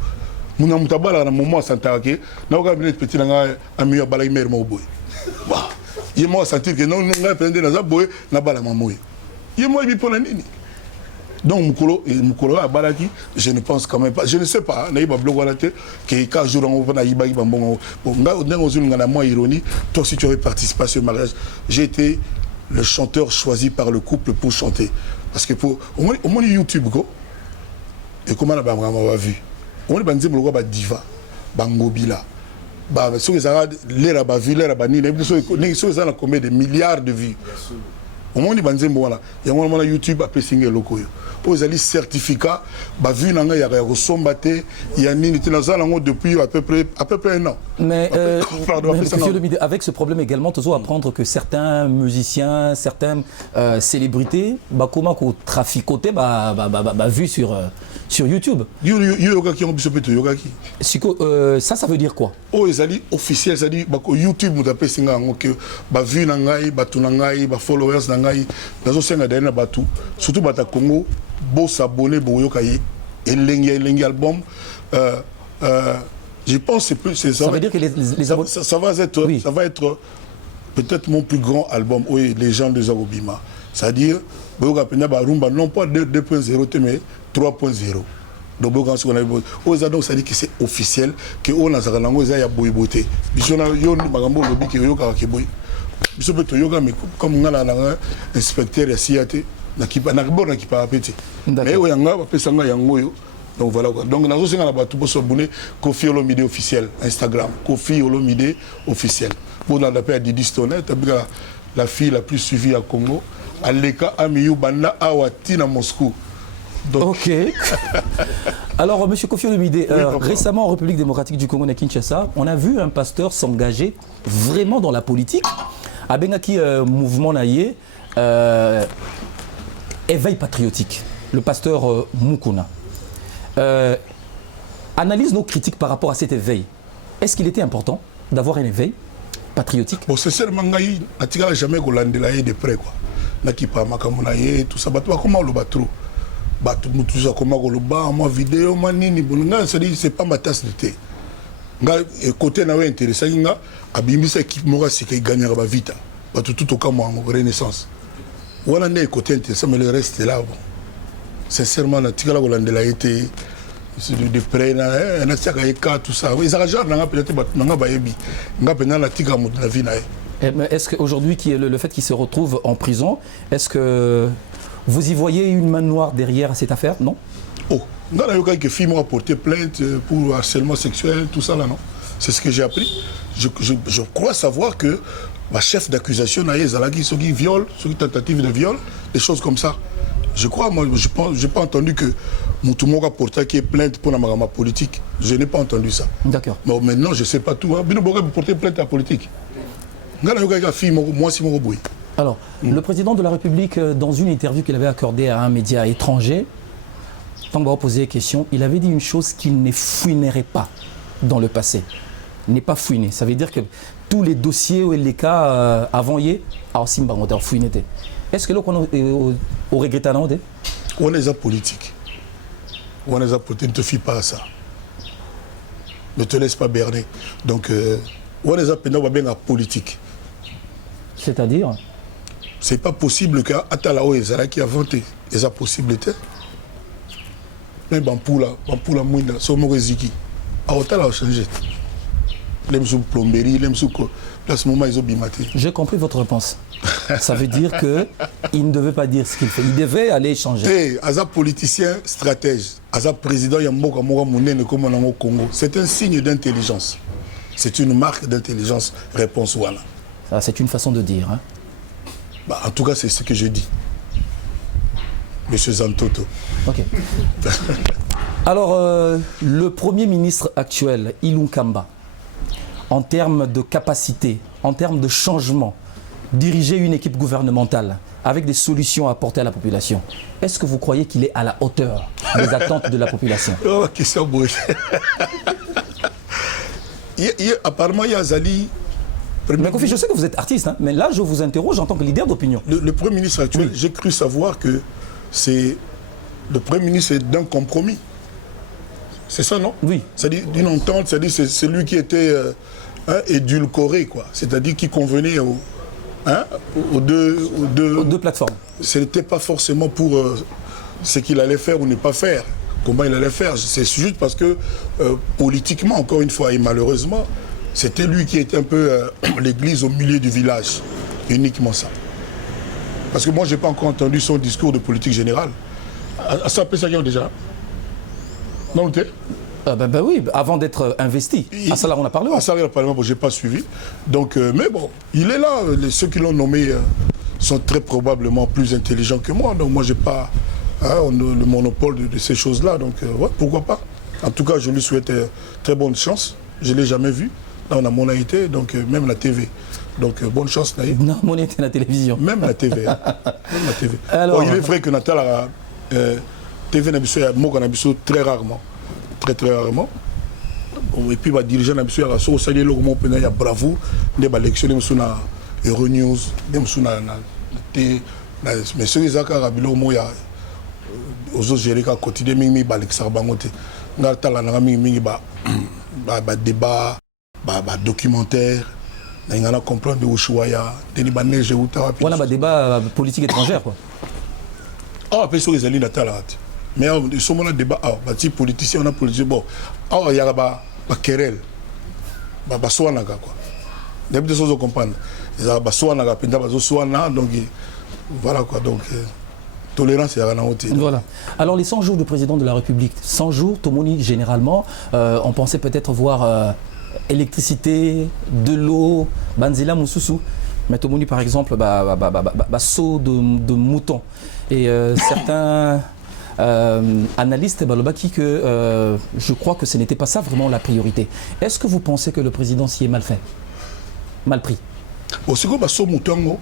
Muna mutabala na moment santake na ka venir petit nga ami balai mer mo boy. Wa. Il m'a senti que non nga prendre na za boy na bala mamoy. Il m'a bi pour nini. Donc Mukolo à Balaki, je ne pense quand même pas, je ne sais pas, naïba blogwalate que quand jour on va naïba bon moi ironie, toi si tu avais participé à ce mariage, j'ai été le chanteur choisi par le couple pour chanter parce que pour au moins YouTube quoi. Et comment on a vu, on est bandé le ba diva, bangobila. Bah sur les arabes l'air ba vu l'air ba ni sur les a combien de milliards de vues. Au moins, il y a un YouTube appelé Singer Lokoyo. Aux alliés certificats, vu qu'il y a un sombaté, il y a depuis à peu près un an. Mais avec ce problème également, tu dois apprendre que certains musiciens, certaines célébrités, comment qu'on traficoté, vu sur YouTube. Ça veut dire quoi? Oh, les alliés officiels, c'est-à-dire YouTube, nous appelons Singer Lokoyo, vu nangai, batunangai, followers nangai, dans ce dernier batou, surtout bata Congo. Beau s'abonner pour yokaye et l'engi album je pense que c'est ça. Ça veut dire que ça va être oui. Ça va être peut-être mon plus grand album oui les gens de Zagobima c'est-à-dire boyoka pena ba rumba non pas 2.0 mais 3.0 donc boyoka ce qu'on a aux donc ça dit que c'est officiel que on a zakanango za ya boyeboté bisona yo magambo lobi que yoka ke boy biso peut yoga mais comme ngala na inspecteur ya siate na kipa apeti mais o yanga ba pesanga yango yo donc voilà quoi donc nazo senga na batu bo s'abonner Koffi Olomide officiel Instagram Koffi Olomide officiel pour dans la paix Didi Stoner tabika la fille la plus suivie à Congo Aleka Amiyu Banda Awati na Moscou. Donc... Ok. Alors, monsieur Koffi Olomide, récemment en République démocratique du Congo, à Kinshasa, on a vu un pasteur s'engager vraiment dans la politique. À Bengaki mouvement naïe, éveil patriotique. Le pasteur Mukuna analyse nos critiques par rapport à cet éveil. Est-ce qu'il était important d'avoir un éveil patriotique? Bon, c'est seulement Ngaï, n'a jamais golandelaye de près quoi. N'a qui pas makamonaye, tout ça, bateau comment le bateau. Bateau tout ça comment le bas, moi vidéo, moi nini, bon, c'est pas ma tasse de thé. Côté n'a intéressant, nga abimisa équipe mora c'est qu'il gagnera ba vite. Bateau tout au cas moi renaissance. Voilà n'est côté intéressant mais le reste est là bon. Sincèrement na tigala golandela été de près na na tiaka eka tout ça. Ils arrangent na peut-être na ba yebi. Nga pena na tika mo na vie na. Est-ce qu'aujourd'hui le fait qu'il se retrouve en prison, est-ce que vous y voyez une main noire derrière cette affaire? Non? Oh, non, il y a que filles m'ont porté plainte pour harcèlement sexuel, tout ça là, non? C'est ce que j'ai appris. Je crois savoir que ma chef d'accusation a qui viol, sur tentative de viol, des choses comme ça. Je crois, moi, je pense, j'ai pas entendu que Moutoumou a porté qui est plainte pour la marama politique. Je n'ai pas entendu ça. D'accord. Mais maintenant, je ne sais pas tout. Bino Boré porter plainte à la politique. Alors, le président de la République, dans une interview qu'il avait accordée à un média étranger, quand on va poser la question, il avait dit une chose qu'il ne fouinerait pas dans le passé. N'est pas fouiné. Ça veut dire que tous les dossiers ou les cas avant hier, on a fouiné. Est-ce que là, on regrette à l'endroit? On est politique. On est politique. Ne te fie pas à ça. Ne te laisse pas berner. Donc, on est bien politique. C'est-à-dire? C'est pas possible qu'à Atalao et Zara qui a vanté les possibilités. Mais Bampoula Mouina, Somoreziki, à Otala a changé. Les sous plomberie, les sous placement, ils ont bimaté. J'ai compris votre réponse. Ça veut dire qu'il ne devait pas dire ce qu'il fait. Il devait aller changer. Hey, Aza politicien stratège, Aza président Yamboka Mora Mounene comme au Congo, c'est un signe d'intelligence. C'est une marque d'intelligence, réponse Wana. Ça, c'est une façon de dire. Hein. Bah, en tout cas, c'est ce que je dis. Monsieur Zantoto. Ok. Alors, le Premier ministre actuel, Ilunga Kamba, en termes de capacité, en termes de changement, diriger une équipe gouvernementale avec des solutions à apporter à la population, est-ce que vous croyez qu'il est à la hauteur des attentes de la population? Oh, question bonne. Apparemment, il y a Zali. Mais Kofi, je sais que vous êtes artiste, hein, mais là, je vous interroge en tant que leader d'opinion. Le Premier ministre actuel, oui. J'ai cru savoir que c'est le Premier ministre est d'un compromis. C'est ça, non? Oui. C'est-à-dire d'une entente, c'est-à-dire c'est celui qui était édulcoré, quoi. C'est-à-dire qui convenait aux deux plateformes. Ce n'était pas forcément pour ce qu'il allait faire ou ne pas faire, comment il allait faire. C'est juste parce que politiquement, encore une fois, et malheureusement, c'était lui qui était un peu l'église au milieu du village. Uniquement ça. Parce que moi, je n'ai pas encore entendu son discours de politique générale. Ça appelle ça déjà? Non, tu ben oui, avant d'être investi. À ça, là, on a parlé. À ça, là, je n'ai pas suivi. Donc, mais bon, il est là. Ceux qui l'ont nommé sont très probablement plus intelligents que moi. Donc, moi, je n'ai pas le monopole de ces choses-là. Donc, ouais, pourquoi pas. En tout cas, je lui souhaite très bonne chance. Je ne l'ai jamais vu. Là, on a mon été, donc même la TV. Donc, bonne chance, Naïe. Non, mon été, la télévision. Même la TV. Même la TV. Alors, bon, il est vrai que Natal a TV Nabiso, Nabiso très rarement. Très, très rarement. Et puis, les dirigeants Nabiso, il y a bravo, il y a l'élection, il y a Euronews, il y a mais ceux qui ont aux autres gérés qui quotidien, il y a des débats, des documentaires. Il y a comprendre de Ushuaïa, il y a des débats politiques étrangères. Ah, après ça, les alliés Natal. Mais ils sont dans débat. Ah, les politiciens, on a politicien. Bon, ah, il y a des querelles. Des soanaga, quoi. Des choses à comprendre. Il y a des soanaga, des soanaga, donc voilà, quoi. Donc, tolérance, il y a rien. Voilà. Alors, les 100 jours du président de la République, 100 jours, Tomoni, généralement, on pensait peut-être voir électricité, de l'eau, Banzila Moussoussou. Mais Tomoni, par exemple, saut de mouton. Et certains analystes que je crois que ce n'était pas ça vraiment la priorité. Est-ce que vous pensez que le président s'y est mal fait? Mal pris? Aussi que saut mouton,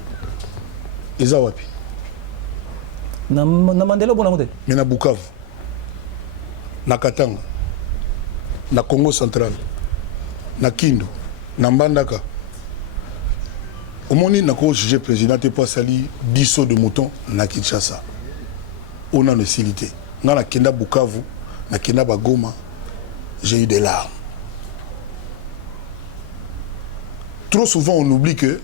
ils ont wapi. Na Mandela bon modèle. Mais na Bukavu, na Katanga, na Congo central, na Kindu, na Mbandaka. Au moment où on a jugé le président, il pas sali 10 sauts de mouton na Kinshasa. On a une facilité. Dans la Kenda Bukavu, na Kenda Bagoma, j'ai eu des larmes. Trop souvent, on oublie que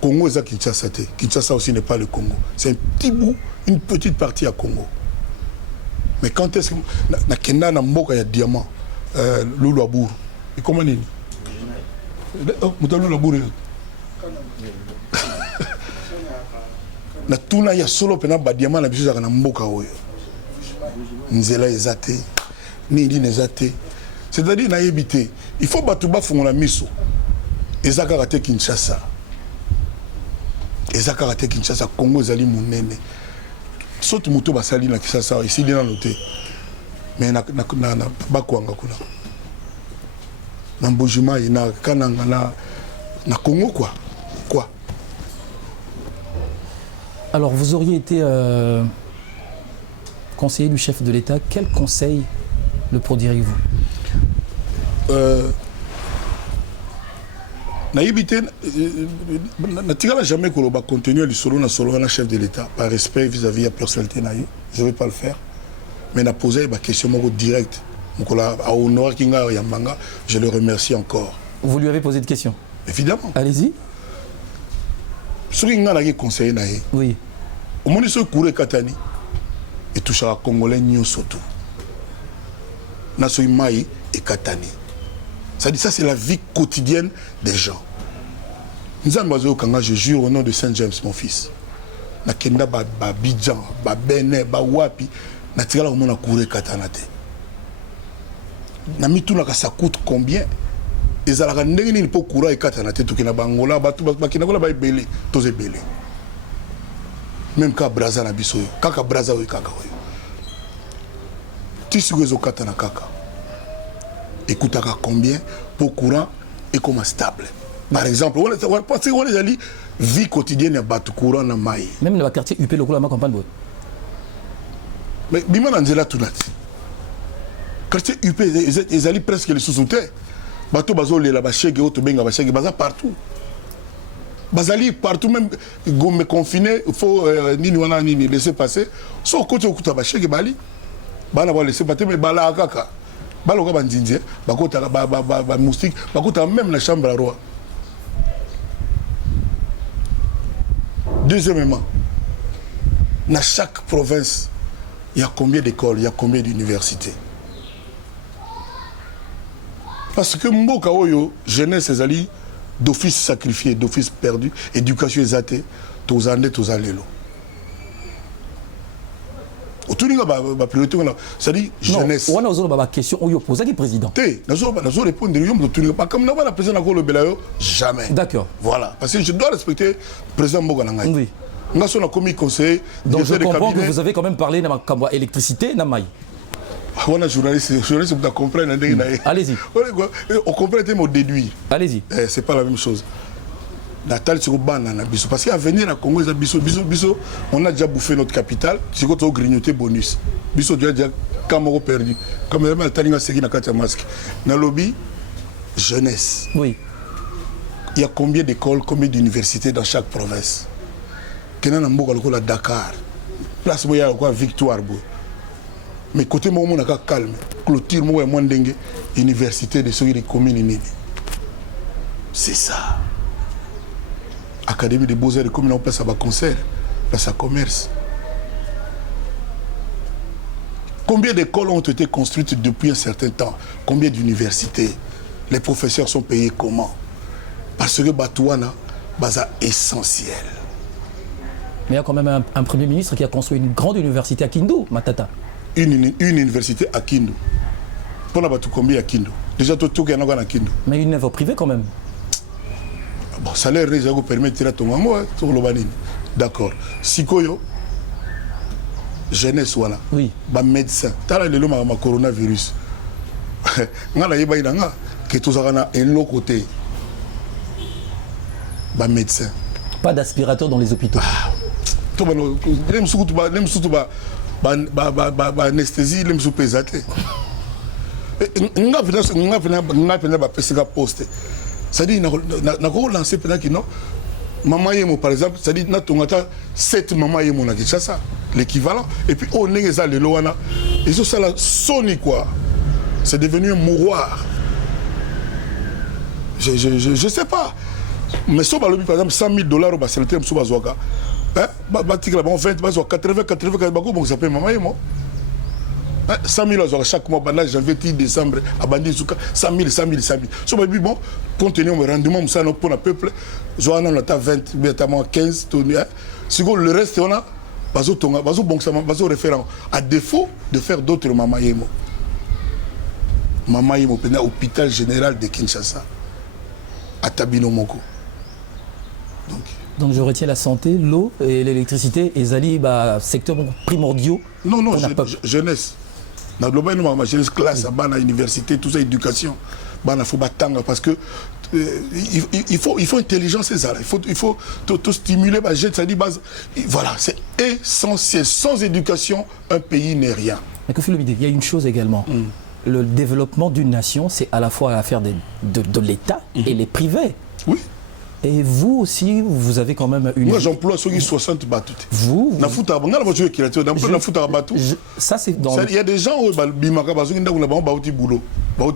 Congo est à Kinshasa. Kinshasa aussi n'est pas le Congo. C'est un petit bout, une petite partie à Congo. Mais quand est-ce que... Na Kenda, na Mboka, il y a diamant. Loulabour. Et comment on dit? Loulabour. Na tuna ya solo pena ba diamant na biso na mboka oyo nzela ezate nindi nezate c'est-à-dire na yebité il faut batuba fongola miso ezaka kate Kinshasa Congo ezali munene soki moto basali na Kinshasa ici na noté mais na bakwanga kuna na Mbujima ina kananga na Congo quoi. Alors, vous auriez été conseiller du chef de l'État. Quel conseil le prodiriez-vous? Naïbité, n'a jamais continué le solo na chef de l'État par respect vis-à-vis de la personnalité. Je ne vais pas le faire. Mais n'a posé une question directe. À Honor Kinga Yamanga, je le remercie encore. Vous lui avez posé des questions? Évidemment. Allez-y. Ce qui est conseillé, oui. Au moment où ce courant Katani et touche à Congolais surtout. Nasoui Maï et Katani. Ça dit ça, c'est la vie quotidienne des gens. Nous avons Kanga, je jure au nom de Saint James, mon fils. Na kenda ba Bidjan, ba Benin, ba Wapi, na tigala au monde à courir Katanate. Na mitou na ça coûte combien? ezalaka ndenge nini po courant ekata na te tokena bangola bato bakina kola ba ebele toze ebele même ka braza na biso yo kaka braza oyo kaka oyo ti siko ezokata na kaka ekutaka combien pour courant ekoma stable par exemple parce que on ezali vie quotidienne ya bato courant na mai même na quartier UP lokola ma campagne boy mais bima na nzela tunati quartier UP ezali presque le sous-souté bato bazolela bachege oyo tobenga bachege baza partout bazali partout même gombe confiné faut nini wana nini laisser passer so okoti okuta bachege bali bana ba laisser passer mais bala kaka baloka bandinje bakota ba moustique bakota même la chambre à roi. Deuxièmement, dans chaque province il y a combien d'écoles, il y a combien d'universités? Parce que mboka oyo jeunesse ezali d'office sacrifié, d'office perdu, éducation ezate, tozande tozalelo. Otuninga ba priorité wana, c'est-à-dire jeunesse. Non, on a besoin de question oyo poser qui président. Té, nazo répondre yo otuninga pas comme na ba président ko lobela yo jamais. D'accord. Voilà, parce que je dois respecter président Mboka na ngai. Oui. Nga so na commis conseiller. Donc je comprends que vous avez quand même parlé de la électricité na mai. On a journaliste vous comprendre. Allez-y. On comprend et on déduit. Allez-y. C'est pas la même chose. Natal c'est banana biso parce qu'à venir à Congo biso on a déjà bouffé notre capital, c'est quand on grignoté bonus. Biso déjà Camaro perdu. Comme même Talinga Seki na kata masque. Na lobby jeunesse. Oui. Il y a combien d'écoles, combien d'universités dans chaque province? Kenan Mboka lokola Dakar. Place boya quoi Victoire bo. Mais côté moi on a calme. Clôture moi moins dengue université de ceux qui communes. C'est ça. Académie des beaux-arts de communes on place à concert, place à commerce. Combien d'écoles ont été construites depuis un certain temps? Combien d'universités? Les professeurs sont payés comment? Parce que Batouana, c'est essentiel. Mais il y a quand même un Premier ministre qui a construit une grande université à Kindu, Matata. Une université à Kindu. Pour la Batou combien à Kindu? Déjà tout qui est à Kindu. Mais une œuvre privée quand même. Bon, ça leur permet de tirer ton maman sur le banine. D'accord. Sikoyo, jeunesse voilà. Oui. Ba médecin. T'as là le ma coronavirus. Nga la yeba inanga que tous arana un lot côté. Ba médecin. Pas d'aspirateur dans les hôpitaux. Tout ba nem surtout ba anesthésie nem sous pesate. Nga vena ba pesika poste. C'est-à-dire, n'a pas lancé pendant que non. Maman Yemo, par exemple, c'est-à-dire, n'a pas 7 maman Yemo, c'est ça, l'équivalent. Et puis, on est les allés, et ça, la sonne quoi. C'est devenu un mouroir. Je sais pas. Mais si on par exemple, $100,000, c'est le terme sous Bazoaka. Hein? 20, 80, bon, ça s'appelle maman Yemo. 100,000 chaque mois, pendant janvier, décembre, à Bandi, 100,000. So, bon, compte tenu du rendement, pour le peuple, on a 20, 15, si le reste, on a, référent. À défaut de faire d'autres Mamayemo. Mamayemo, pendant l'hôpital général de Kinshasa, à Tabino Moko. Donc je retiens la santé, l'eau et l'électricité, et Zali, secteur primordiaux. Non, jeunesse. Dans le global, ma jeunesse classe, à université, tout ça, éducation, faut battre parce que il faut intelligence, c'est ça. Il faut tout stimuler, voilà, c'est essentiel. Sans éducation, un pays n'est rien. Mais que il y a une chose également. Le développement d'une nation, c'est à la fois l'affaire de l'État et les privés. Oui. Et vous aussi, vous avez quand même une... Moi, j'emploie ceux qui 60 bateaux. Vous ça, c'est dans... Il y a des gens où ils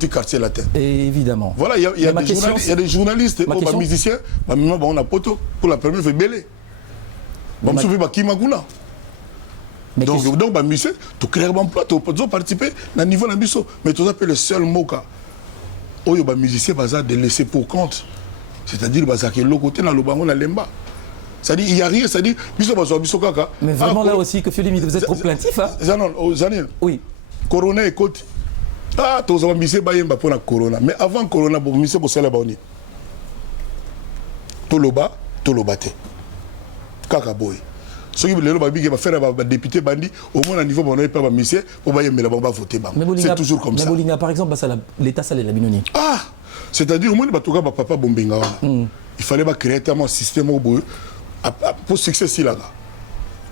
quartier latin. Évidemment. Voilà, il y a des journalistes, des musiciens, on a poteau pour la première fois belé. Donc, musicien, tu crées un emploi, tu peux participer à niveau de l'ambition. Mais tu appelles le seul mot où les musiciens de laisser pour compte. C'est-à-dire que l'autre côté, dans le banc, on a l'emba. C'est-à-dire il n'y a rien, c'est-à-dire mais vraiment là aussi, que Philippe, vous êtes trop plaintif. Hein? Oui. Corona et côte. Ah, tous les musiciens bayemba pour la corona. Mais avant corona, les musiciens pour cela baoni. Toloba, tolobate. Kakaboy. Ceux qui veulent faire un député bandi, au moins à niveau on n'a pas de musicien pour bayemba là voter. C'est toujours comme ça. Mais Bolinga, par exemple, l'État ça la binoni. Ah, c'est-à-dire au moins batuka papa bombenga. Il fallait créer un système pour succès là.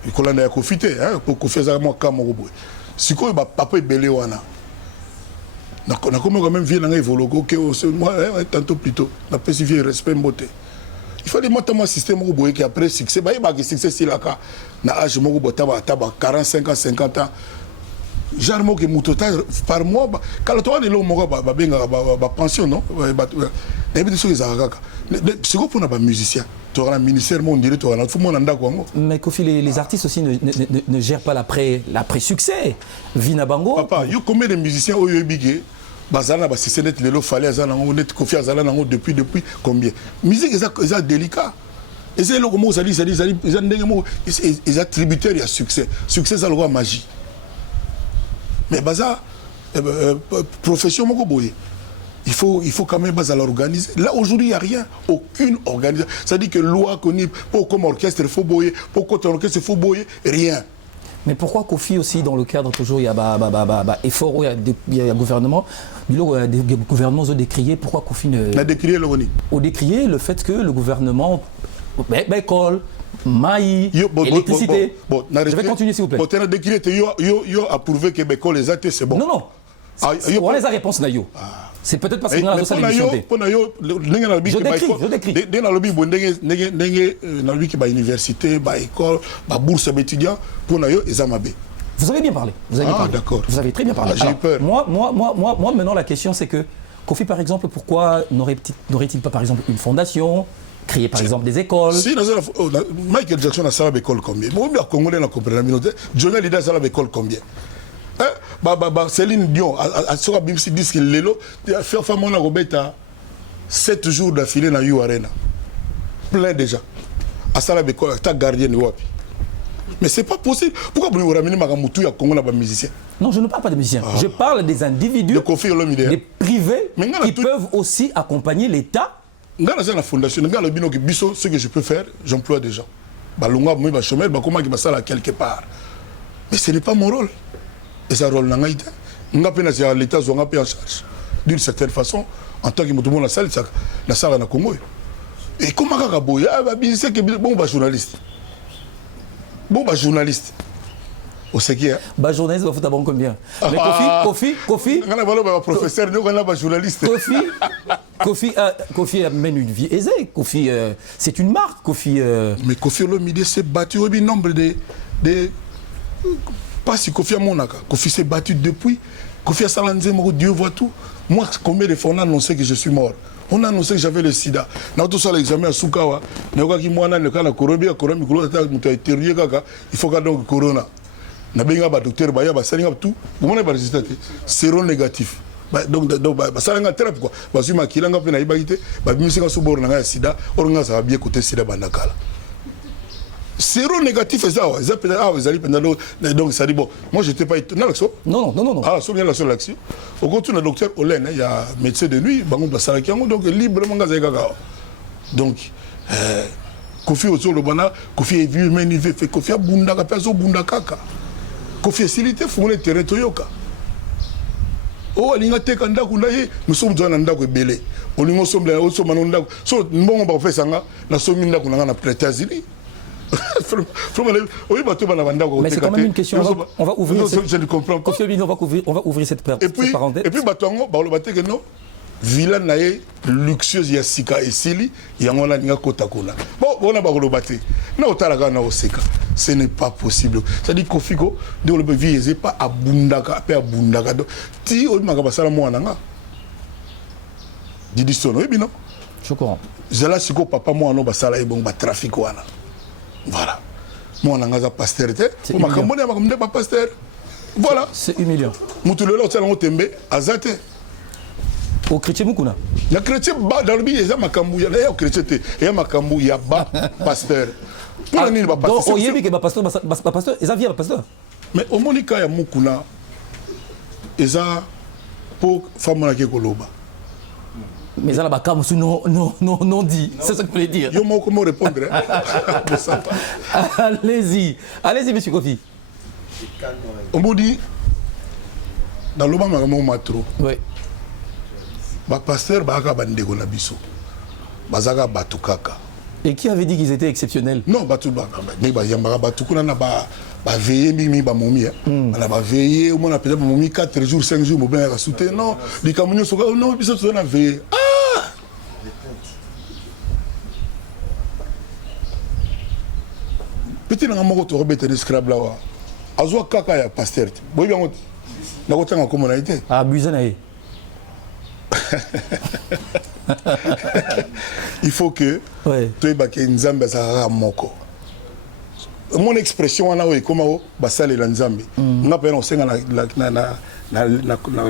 Il faut profiter pour faire ça moi comme si quoi papa est belé wana. On a quand même vu dans évoluer que moi tantôt plutôt la pacifier respect beauté. Il fallait monter un système qui après succès bah il y a succès si là na âge mo botaba 45 ans 50 ans genre mo que total par mois quand toi est là mo ba benga ba pension non ba des choses c'est quoi pour un musicien tu auras un ministère mon dirait tu auras tout le monde anda quoi. Mais Kofi les artistes aussi ne gèrent pas l'après succès Vina Bango papa yo combien de musiciens au bigé bazana ba c'est net lelo fallait azana net Kofi azala nango depuis combien musique est délicat et c'est là comment ça dit ils attributaires il y a succès ça le roi magie mais baza profession moko boye il faut quand même baza l'organiser là aujourd'hui il y a rien aucune organisation ça dit que loi connue pour comme orchestre il faut boyer pour côté orchestre il faut boyer rien. Mais pourquoi Kofi aussi dans le cadre toujours il y a effort où il y a gouvernement des gouvernements ont décrié pourquoi Kofi ne a décrié le Roni ont décrié le fait que le gouvernement école maïs électricité je vais continuer s'il vous plaît bon tu as décrié yo approuvé que l'école les athées c'est bon non on les a réponse na yo c'est peut-être parce que dans la salle d'émission je décris dans le bibo dans lui qui ba université ba école ba bourse étudiant pour na yo ezamabe. Vous avez bien parlé. D'accord. Vous avez très bien parlé. J'ai eu peur. Moi maintenant la question c'est que Kofi par exemple pourquoi n'aurait-il pas par exemple une fondation créer par exemple des écoles. Si Michael Jackson a salé l'école combien? Moi bien congolais na comprendre minute. Johnny Hallyday a salé l'école combien? Céline Dion a sur BBC dit que lelo fait femme on a robeta 7 jours d'affilée na You Arena. Plein déjà. A salé l'école ta gardienne wapi. Mais c'est pas possible. Pourquoi vous ramenez Magamoutou à Congo na musicien? Non, je ne parle pas de musiciens. Je parle des individus, des privés qui peuvent aussi accompagner l'État. Dans la fondation, dans le bino biso, ce que je peux faire, j'emploie des gens. Balunga moi ba chômeur, ba comment qui va ça quelque part. Mais ce n'est pas mon rôle. Et ça rôle n'a été. Nga pena c'est l'État zonga en charge d'une certaine façon en tant que moto la salle na Congo. Et comment ka boya ba musicien que bon ba journaliste. Bon bah journaliste. Au ce qui est. Bah journaliste va foutre bon combien. Mais Kofi. On a valeur bah professeur, nous on a bah journaliste. Kofi mène une vie aisée. Kofi, c'est une marque. Kofi. Mais Kofi Olomide s'est battu au nombre de pas si Kofi a monaka. Kofi s'est battu depuis. Kofi a salanzé mon Dieu voit tout. Moi combien de fois on a annoncé que je suis mort. On a annoncé que j'avais le sida. Nous avons tout l'examen à Soukawa. Nous avons dit que le cas de il faut que donc corona. Nous avons dit docteur Baya, tout. Vous avez résultat. Sérum négatif. Donc, ça a été pourquoi? Parce que je suis sida. On a bien côté sida. Sérum négatif, c'est ça. Donc, ça dit bon. Moi, je n'étais pas étonné. Non. Ah, c'est bien la seule action. Au contraire, le docteur Olen, il y a un médecin de nuit, donc librement. Donc, Kofi autour le bana, Kofi est vu, mais il fait Kofi a bundaka, personne bundaka. Kofi est silité, il faut le terrain toyoka. Oh, il y a des gens nous sommes dans un endroit belé. On nous sommes là, on sommes dans un endroit. So, nous on fait ça, nous sommes là, on a prêté à Zili. C'est quand même une question. On va ouvrir. Je ne comprends pas. On va ouvrir cette parenthèse. Et puis, non, villa nae luxueuse ya sika esili yango na ninga kota kuna. Bon, on a pas le battre. Non, talaga na oseka. Ce n'est pas possible. Ça dit Kofiko de le viser pas abundaka, pas abundaka. Ti o maka basala mwana nga. Didi sono ebino. Je comprends. Zala siko papa mwana basala e bon ba trafic wana. Voilà. Mwana nga za pasteur te. O makamone makamde ba pasteur. Voilà. C'est humiliant. Mutulelo tsala ngotembe azate. Au chrétien Mukuna. Le chrétien dans le billet, il y a Makambu, il y a chrétien, il y a Makambu, il y a pasteur. Pour la nuit, il va passer. Donc, il y a pasteur, il y a pasteur. Mais au Monica, il y a Mukuna, il y a pour femme la koloba. Mais ça là-bas, comme non dit. C'est ce que vous voulez dire. Yo, moi, comment répondre? Allez-y. Allez-y, monsieur Kofi. On me dit, dans le moment où on trop, oui. Le pasteur Baka Bandego Nabiso, Bazaga Batukaka. Et qui avait dit qu'ils étaient exceptionnels? Non, Batubaka, mais Bayambara Batukuna n'a pas veillé, Mimi Bamomi. On a veillé, on a peut-être Momi 4 jours, 5 jours, on a soutenu. Non, les Camerounais sont là, non, ils sont veillé. Ah! Petit n'a pas de rebête de scrab là. Azwa Kaka ya pasteur. Vous voyez bien, on a autant en communauté. Abusé naïe. Il faut que tu aies Nzambe Zara Moko. Mon expression est comme Basal et Nzambe. On a pas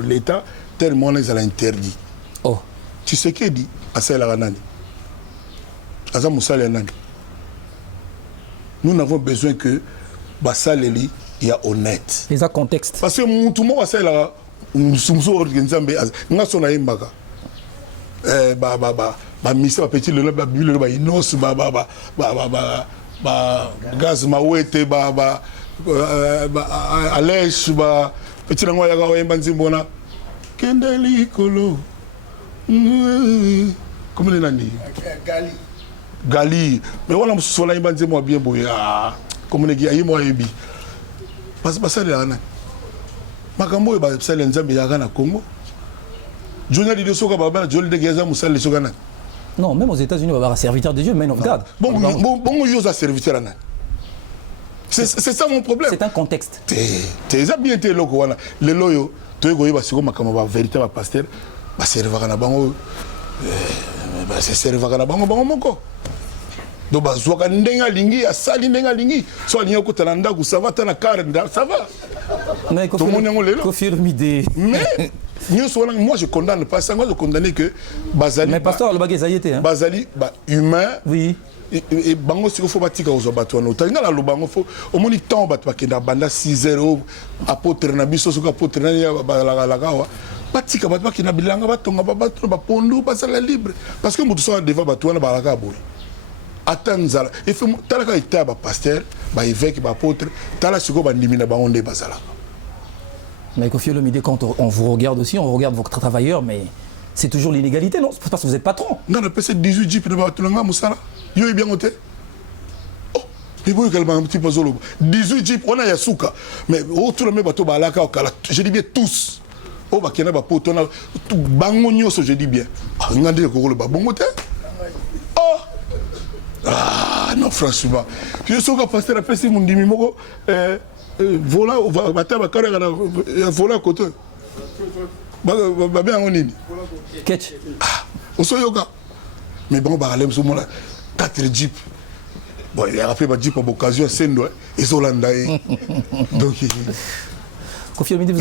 l'État tellement ils ont interdit. Oh. Tu sais qui dit Basal Ranani. Azam Moussal Ranani. Nous n'avons besoin que Basal Eli y a honnête. Et ça contexte. Parce que tout le monde Basal là, nous sommes Nzambe. Nous sommes na Imbaga. Misa petit le Bible le Inos gaz mawete alèche petit nango ya ga yemba nzimbona kendeli kolo comment le nani gali mais wala musola yemba nzimbo bien boya comme ne gi ayimo yebi parce que ça là na makambo ba sale nzambe ya na Congo Junior de Soka Baba, Jolie de Gaza, Moussa le Sogana. Non, même aux États-Unis, on va avoir un serviteur de Dieu, man of God. Bon, il y a un serviteur. C'est ça mon problème. C'est un contexte. Tu as bien été loco. Les loyaux, tu es goyé, parce que comme un véritable pasteur, c'est servir à la banque. C'est servir à la banque, banco. Donc, Zoka Ndenga Lingi, à Sali Ndenga Lingi, soit l'Union Kotalanda, ou ça va, t'as la carte, ça va. Mais tout le monde est là. Confirme l'idée. Mais. Moi je condamne pas ça, moi je condamne que Bazali. Mais pasteur, le bagage a été. Bazali, humain. Oui. Et bango si il faut batika aux abattoirs. T'as la bango faut au moins temps battre qui na banda 6h apôtre na biso so apôtre na la gawa. Batika battre qui na bilanga batonga babatro ba pondu basala libre parce que mutu so devant batwa na balaka boy. Atanzala. Il faut talaka ita ba pasteur, ba évêque, ba apôtre, tala siko ba ndimi na bango bazala. Mais Kofi Olomide, quand on vous regarde aussi, on regarde vos travailleurs, mais c'est toujours l'inégalité, non? C'est parce que vous êtes patron. Non, on a passé 18 jeeps dans le Moussala. Yo est bien monté. Oh, mais vous, un petit peu zolo. 18 jeeps, on a Yasuka. Mais autour de mes bateaux, je dis bien tous. Oh, bah, qu'il y a un pote, on a tout bangonio, je dis bien. Ah, on a dit que le bon côté. Oh! Ah, non, franchement. Je suis passer la peste, mon dimi, voilà, on va battre voilà à côté. Bien en ligne. Ketch. On se yoga. Mais bon, bah, allez, ce moment-là, 4 jeeps. Bon, il a fait ma jeep pour l'occasion, c'est nous, et Hollande. Donc, Kofi Olomide,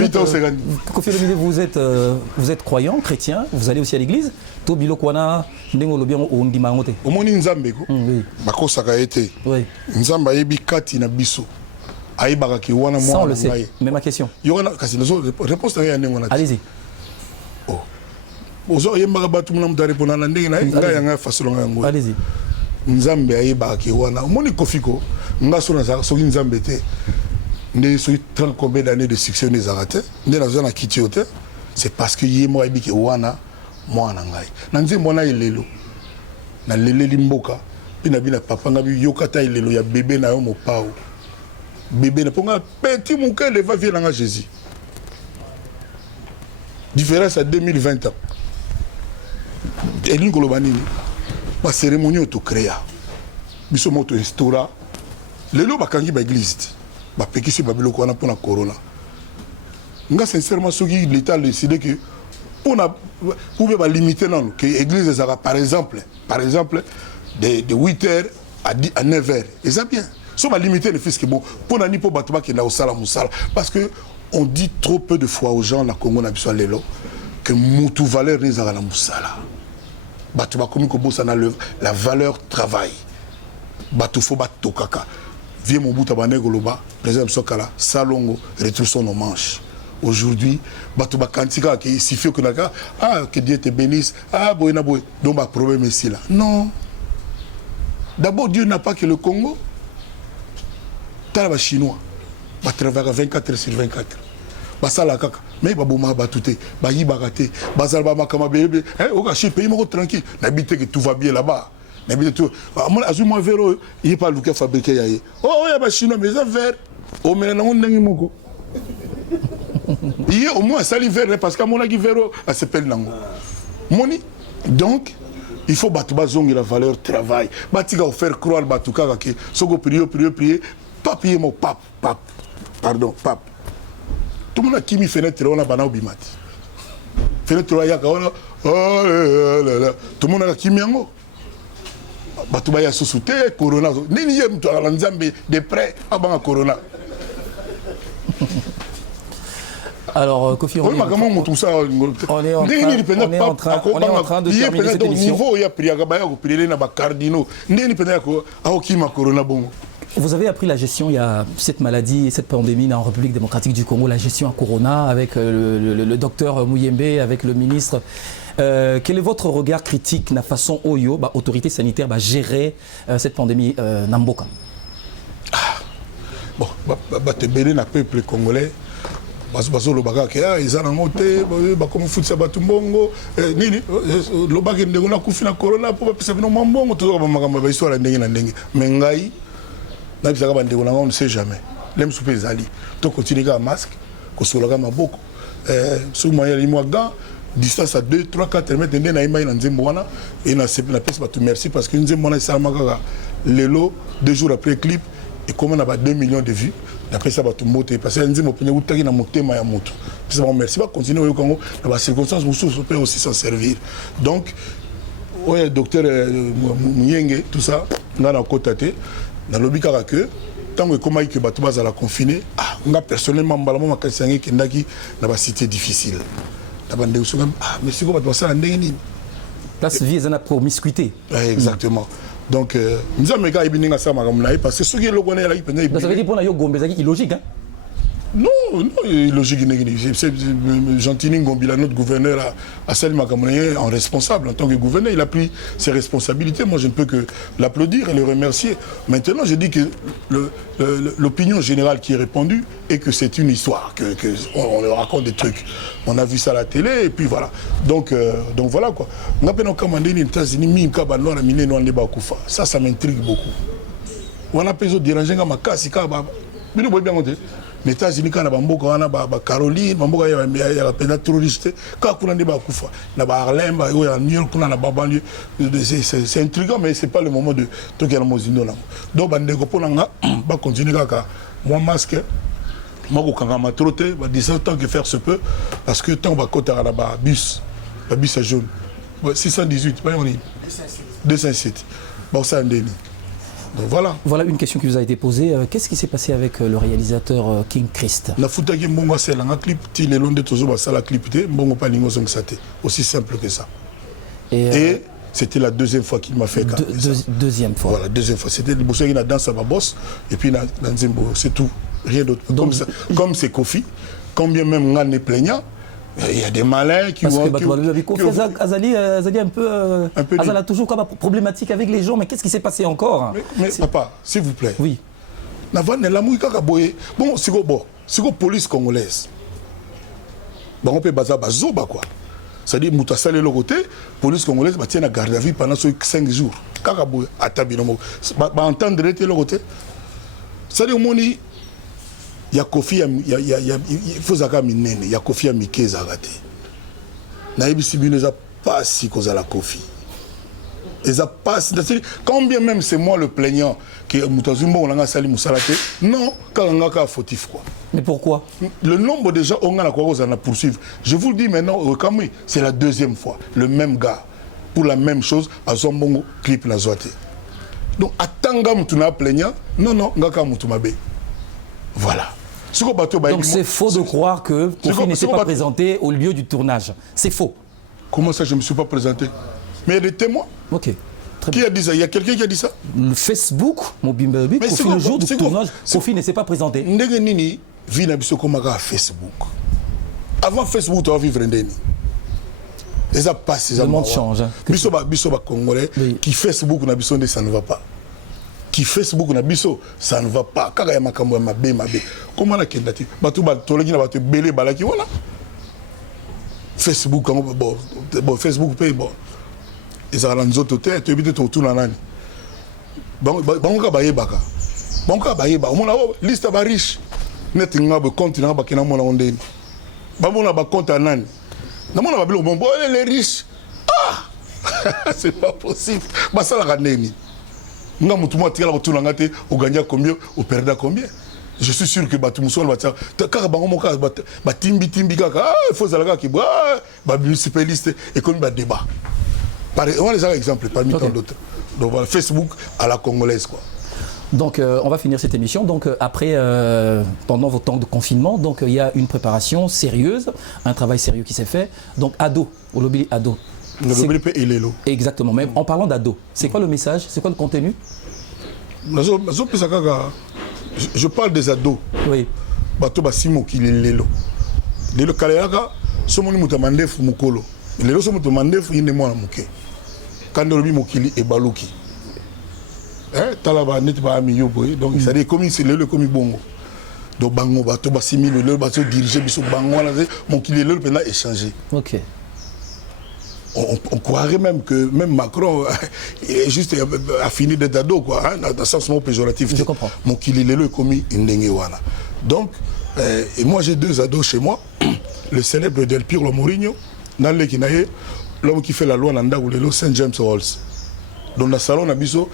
vous êtes croyant, chrétien, vous allez aussi à l'église. Tobilo Kwana, Ndengo Lobian ou Ndimangote. Au moins, Nzambe, Bakosaka été. Oui. Nzamba yebi kati na biso. Ça, on le sait. Mais ma question. Réponse à allez-y. Allez-y. Nzambe ayebaki wana. Moni Kofiko, ngasona soki Nzambe te. Ndé soki 30 combien d'années de succès les arrêté. Ndé na zona kitiote. C'est parce que yemo ayebiki wana mwana ngai. Na nzembo na elelo. Na leleli mboka. Pina bina papa ngabi yokata elelo ya bébé na yo mopao. Bébé ne ponga petit mon cœur va venir dans Jésus. Différence à 2020 ans. Et nous Kolobanini, la cérémonie auto créa. Biso moto instaura. Le lo bakangi ba église. Ba pekisi ba biloko wana pour la corona. Nga sincèrement soki l'état décidé que pour ba limiter non que église sera par exemple de 8h à 9h. Et ça bien. Ça va limiter le fisc bon pour nani pour battre qui na osala musala parce que on dit trop peu de fois aux gens na Congo na biso lelo que mutu valeur les ala musala battu ba komi ko bossa na la valeur travail battu fo batto kaka vie mon buta banego loba président Sokala salongo retroussons nos manches aujourd'hui, Batouba Kantika qui est si fait que que Dieu te bénisse, boyna boy, donc le problème est ici là. Non. D'abord, Dieu n'a pas que le Congo. T'as les Chinois, ils travaillent 24 heures sur 24. Ça la kaka, mais baboma batouté, bayi bagaté, bazalba makama bébé, au caché pays moko tranquille, n'habite que tout va bien là-bas. N'habite tout. Moi, azuma véro, il est pas le cas fabriqué yaé. Oh, il y a des Chinois, mais ça vert. Oh, mais non, on n'est moko. Il y a au moins ça l'hiver parce qu'à mon avis véro, elle s'appelle Nango. Moni, donc. Il faut battre la valeur travail. Batiga faire croire batuka que soko prier, papier mon pape. Tout le monde a qui mi fenêtre on a banao bimati. Fenêtre ya ka on tout le monde a qui mi yango. Batuba ya susute corona. Nini yem to ala nzambe de près abanga corona. Alors, Kofi, on est en train de terminer cette émission. Vous avez appris la gestion, il y a cette maladie, cette pandémie en République démocratique du Congo, la gestion à Corona avec le docteur Muyembe, avec le ministre. Quel est votre regard critique la façon Oyo, autorité sanitaire, gérer cette pandémie Namboka? Bon, te bénir le peuple congolais. Bazo lo baga ke izana ngote ba comme futsa batumbongo nini lo baga ndeko na kufina corona po pesa bino mambongo to ba makamba ba histoire ndenge na ndenge mais ngai na bisaka ba ndeko na on ne sait jamais lem soupe zali to continuer ka masque ko sologa maboko sous moyen limo gant distance à 2 3 4 mètres ndena imai na nzembo wana et na pesa batu merci parce que nzembo na ça makaka lelo 2 jours après clip et comme on a 2 millions de vues. D'après ça, tout le monde parce que nous avons dit que merci, continuer au Congo, dans les circonstances, on peut aussi s'en servir. Donc, le docteur Mouyenge, tout ça, on a constaté, dans le but que tant que comment il va la confiner, personnellement, je suis dans la cité difficile. Mais c'est quoi, ça, place vie est promiscuité. Exactement. Donc, nous avons parce que ceux qui le connaissent, ça veut dire pour nous, c'est illogique, hein? Non, illogique. C'est Gentini Ngombila, notre gouverneur, a salué en responsable en tant que gouverneur. Il a pris ses responsabilités. Moi, je ne peux que l'applaudir et le remercier. Maintenant, je dis que l'opinion générale qui est répandue est que c'est une histoire, qu'on leur raconte des trucs. On a vu ça à la télé et puis voilà. Donc voilà quoi. Ça m'intrigue beaucoup. On a besoin de déranger ma casse. Les États-Unis, quand on a Caroline, on a terroriste, quand on a Harlem, New York, on a c'est intriguant, mais ce n'est pas le moment de toquer la musique. Donc, on va continuer à moi masque. Moi, je vais trotter, 17 ans que faire se peut, parce que tant que on va bus est jaune. 618, 207. Bon, ça, donc voilà. Voilà une question qui vous a été posée. Qu'est-ce qui s'est passé avec le réalisateur King Christ? Aussi simple que ça. Et c'était la deuxième fois qu'il m'a fait deuxième fois. Voilà, deuxième fois. C'était le danse à ma bosse et puis dans Nzembo, c'est tout. Rien d'autre. Comme c'est Kofi, combien même on est plaignant. Il y a des malins qui vont... Parce que Kofi Azali un peu Azali a toujours comme problématique avec les gens, mais qu'est-ce qui s'est passé encore? Mais papa, s'il vous plaît. Oui. Bon, c'est la police congolaise. Bon, on peut baser bazoba quoi. C'est-à-dire, Moutassal et le côté, police congolaise tient la garde à vue pendant 5 jours. Kakaboye, Atabinomo. Entendre le côté. C'est-à-dire, il y a Kofi, il faut que il y a Kofi à Miké Zagate. Naïbi Sibi ne pas si cause à la Kofi. Combien même c'est moi le plaignant que Moutazumbo on a sali Moussalate. Non, quand on a fautif quoi. Mais pourquoi? Le nombre de gens on a quoi on a poursuivre. Je vous le dis maintenant, c'est la deuxième fois. Le même gars pour la même chose à Zombongo clip la Zoate. Donc attends Moutouna plaignant. Non, Ngaka Moutumabe. Voilà. Donc c'est faux de croire que Kofi ne s'est pas présenté au lieu du tournage. C'est faux. Comment ça je ne me suis pas présenté? Mais il y a des témoins. Ok. Qui a dit ça? Il y a quelqu'un qui a dit ça? Le Facebook, Mobimbabi, Kofi le jour du tournage, Kofi ne s'est pas présenté. Ndege nini vina biso komaka Facebook. avant Facebook tu vas vivre ndeni et ça passe le monde change hein. biso ba congolais qui Facebook na biso ça ne va pas qui Facebook na biso ça ne va pas kaka ya makambo ya mabe comment na kendati batu ba toleki na batu belé balaki voilà Facebook bon Facebook paye bon ils ont nzoto te tu habite autour na nani bango ba yebaka bango ba yeba mona liste ba riche net ngaba compte na ba kena mona ondeni ba mona ba compte nani na mona ba bilo bon les riches ah c'est pas possible ba sala ka neni nga mutu mo tikala ko tulanga te o gagner combien o perdre combien je suis sûr que batu musolo batia kaka bango moka ba timbi kaka il faut zalaka ki ba municipaliste et comme ba débat on va les avoir exemples parmi tant d'autres donc voilà Facebook à la congolaise quoi. Donc on va finir cette émission. Donc après, pendant vos temps de confinement, donc il y a une préparation sérieuse, un travail sérieux qui s'est fait. Donc ado, au lobby ado. Le lobby et l'élo. Exactement. Même en parlant d'ado, c'est quoi le message? C'est quoi le contenu? Je parle des ados. Oui. Bato basimo qui l'élo. L'élo kaleyaka, somo ni mutamande fu mukolo. L'élo somo mutamande fu ine mwana muke. Quand le lobby mokili e baluki. Talaba net ba ami yoboy donc ça dit comme c'est le comme bongo donc bango bato ba 6000 le bato diriger biso bango là mon qu'il le pendant échanger. OK. On croirait même que même Macron est juste a fini d'être ado quoi hein, dans le sens péjoratif. Je comprends. Mon qu'il le comme ndenge wana. Donc et moi j'ai deux ados chez moi, le célèbre Del Piero Mourinho dans le kinaye l'homme qui fait la loi nanda ou le Saint James Halls. Dans le salon na biso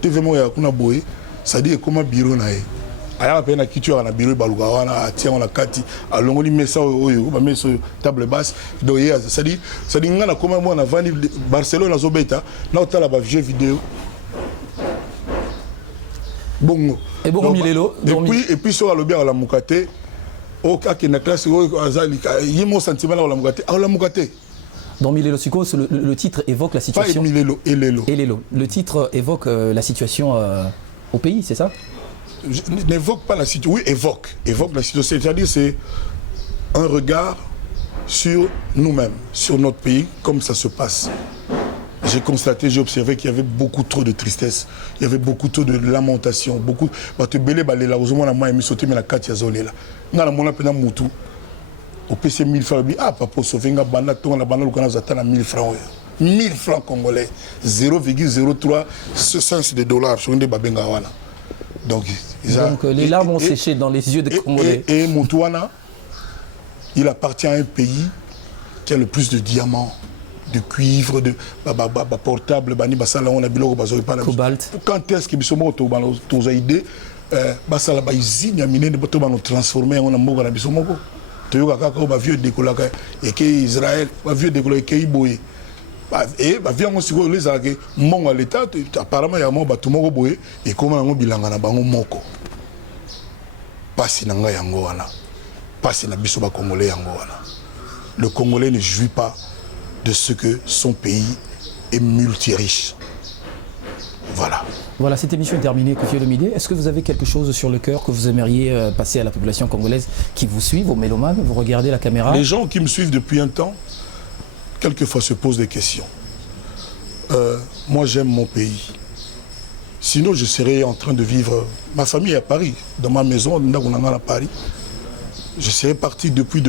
TV ya kuna boy ça dit comment bureau na ye aya pe na kitu na bureau baluka wana tia na kati alongoli mesa oyo ba mesa table basse do ye ça dit ngana comment moi na vani Barcelone azobeta na otala ba vieux vidéo bongo et bon milelo et puis sur le bien la mukate o ka ki na classe o azali yimo sentiment la mukate la mukate. Dans Milelo Suko, le titre évoque la situation. Pas Milelo, Elelo. Elelo. Le titre évoque la situation au pays, c'est ça? Je n'évoque pas la situation. Oui, évoque la situation. C'est-à-dire c'est un regard sur nous-mêmes, sur notre pays, comme ça se passe. J'ai constaté, j'ai observé qu'il y avait beaucoup trop de tristesse, il y avait beaucoup trop de lamentation, beaucoup. Au PC 1000 francs, ah papa, Sofinga Banda, on a banal qu'on a 1000 francs. 1000 francs congolais, 0,03 cents de dollars sur une des Babengawana. Donc les larmes ont séché dans les yeux des Congolais. Et Moutouana, il appartient à un pays qui a le plus de diamants, de cuivre, de portable, on a cobalt. Quand est-ce que nous avons idée, basala ba usine ya minene bato ba no transformer on a mboka na biso moko. Toyoka kaka ba vieux décolaka et que Israël ba vieux décolaka ke iboye et ba vieux ngo siko les alake mongo à l'état apparemment ya mo ba tout moko boye et comment ngo bilanga na bango moko pasi na nga yango wana pasi na biso ba congolais yango wana. Le Congolais ne jouit pas de ce que son pays est multiriche. Voilà. Voilà, cette émission est terminée, Kofi Olomide. Est-ce que vous avez quelque chose sur le cœur que vous aimeriez passer à la population congolaise qui vous suit, vos mélomanes? Vous regardez la caméra? Les gens qui me suivent depuis un temps, quelquefois se posent des questions. Moi, j'aime mon pays. Sinon, je serais en train de vivre... Ma famille est à Paris, dans ma maison, à Paris. Je serais parti depuis.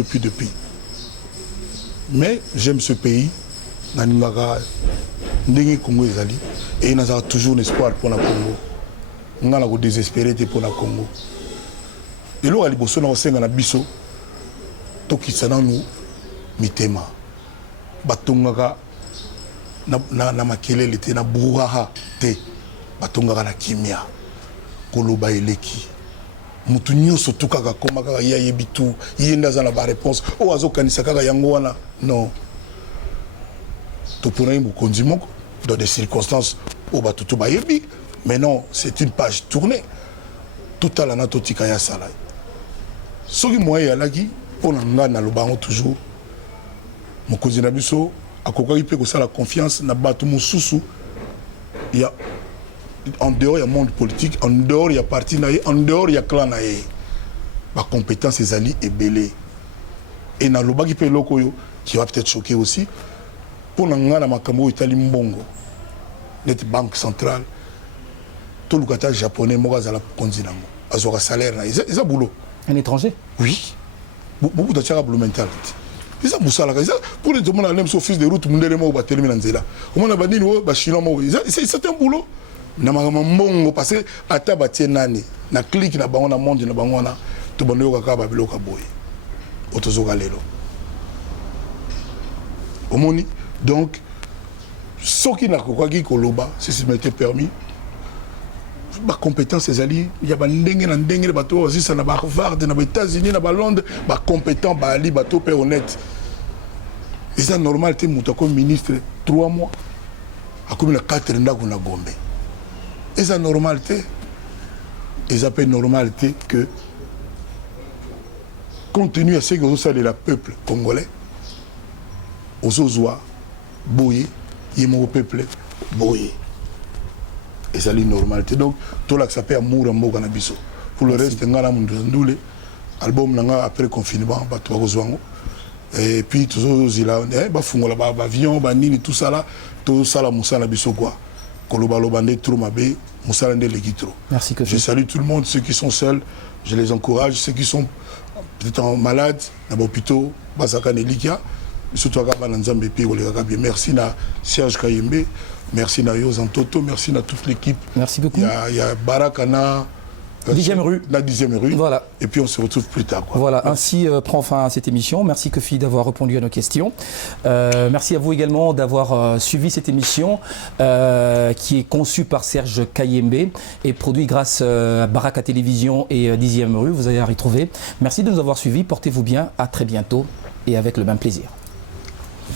Mais j'aime ce pays. Et il y a toujours un espoir pour le Congo. On a désespéré pour le Congo. Et là, il y a un biso. Toki sananu mitema. Batongaka na makelele te na buhaha te. Batongaka na kimia. Koloba eleki. Mutu nyonso tukaka koma kaka ya yebitu. Yenda za na ba réponse. O azo kanisa kaka yango wana. Non. Topona mukonzi moko. Dans des circonstances où Batutu Bayebi, mais non, c'est une page tournée. Tout à la natotika ya sala. Ce qui moi ya lagi pour nga na lobango toujours. Mon cousin Nabiso a kokaki pe ko sala confiance na batu mususu. Il y a en dehors il y a monde politique, en dehors il y a parti naé, en dehors il y a clan naé. Ma compétence ezali ebelé. Et dans le bas qui peut qui va peut-être choquer aussi, pour l'angana makambo Italie mbongo, notre banque centrale, tout le kata japonais moga la konzinango, azora salaire na, ils ont boulot. Un étranger? Oui. Beaucoup de boulot mental. Ils ont boussala, pour les gens qui ont fils de route, ils ont ba terminer nzela. Au moins bani no ba chinois mo, c'est un boulot. Na mbongo parce que ata ba tienani, na clique na bango na monde na bango na, to bando ka ba biloka boy. Otozoka lelo. Omoni, donc, ce qui n'a pas dit Koloba, si ça m'était permis, ma compétence, c'est ali, il y a des bateaux, aussi, ça n'a pas Harvard, dans les États-Unis, dans Londres, ma compétence, ali, bateau, père honnête. Et ça, normal, tu es comme ministre 3 mois, à comme 4 ans, on a gombé. Et ça, normalité, et ça peut normalité que, compte tenu de ce que vous savez, le peuple congolais, aux Ozoa, Boye, il y a peuple, Boye. Et c'est la normalité. Donc, tout là que ça peut amour en mot cannabis. Pour le reste, on a un album après le confinement, et puis, tout ça, il a un avion, tout ça là, tout ça là, Moussa Nabiso quoi. Kolobalobande, Troumabé, Moussa Lande Legitro. Merci que je salue tout le monde, ceux qui sont seuls, je les encourage, ceux qui sont peut-être malades, dans l'hôpital, Basaka Nelikia. Surtout merci à Serge Kayembe, merci à Yosan Toto, merci à toute l'équipe. Merci beaucoup. Il y a Barakana, 10e rue. La 10e rue. Voilà. Et puis on se retrouve plus tard. Quoi. Voilà, ainsi prend fin cette émission. Merci Kofi d'avoir répondu à nos questions. Merci à vous également d'avoir suivi cette émission qui est conçue par Serge Kayembe et produite grâce à Baraka Télévision et 10e rue. Vous allez la retrouver. Merci de nous avoir suivis. Portez-vous bien. À très bientôt et avec le même plaisir.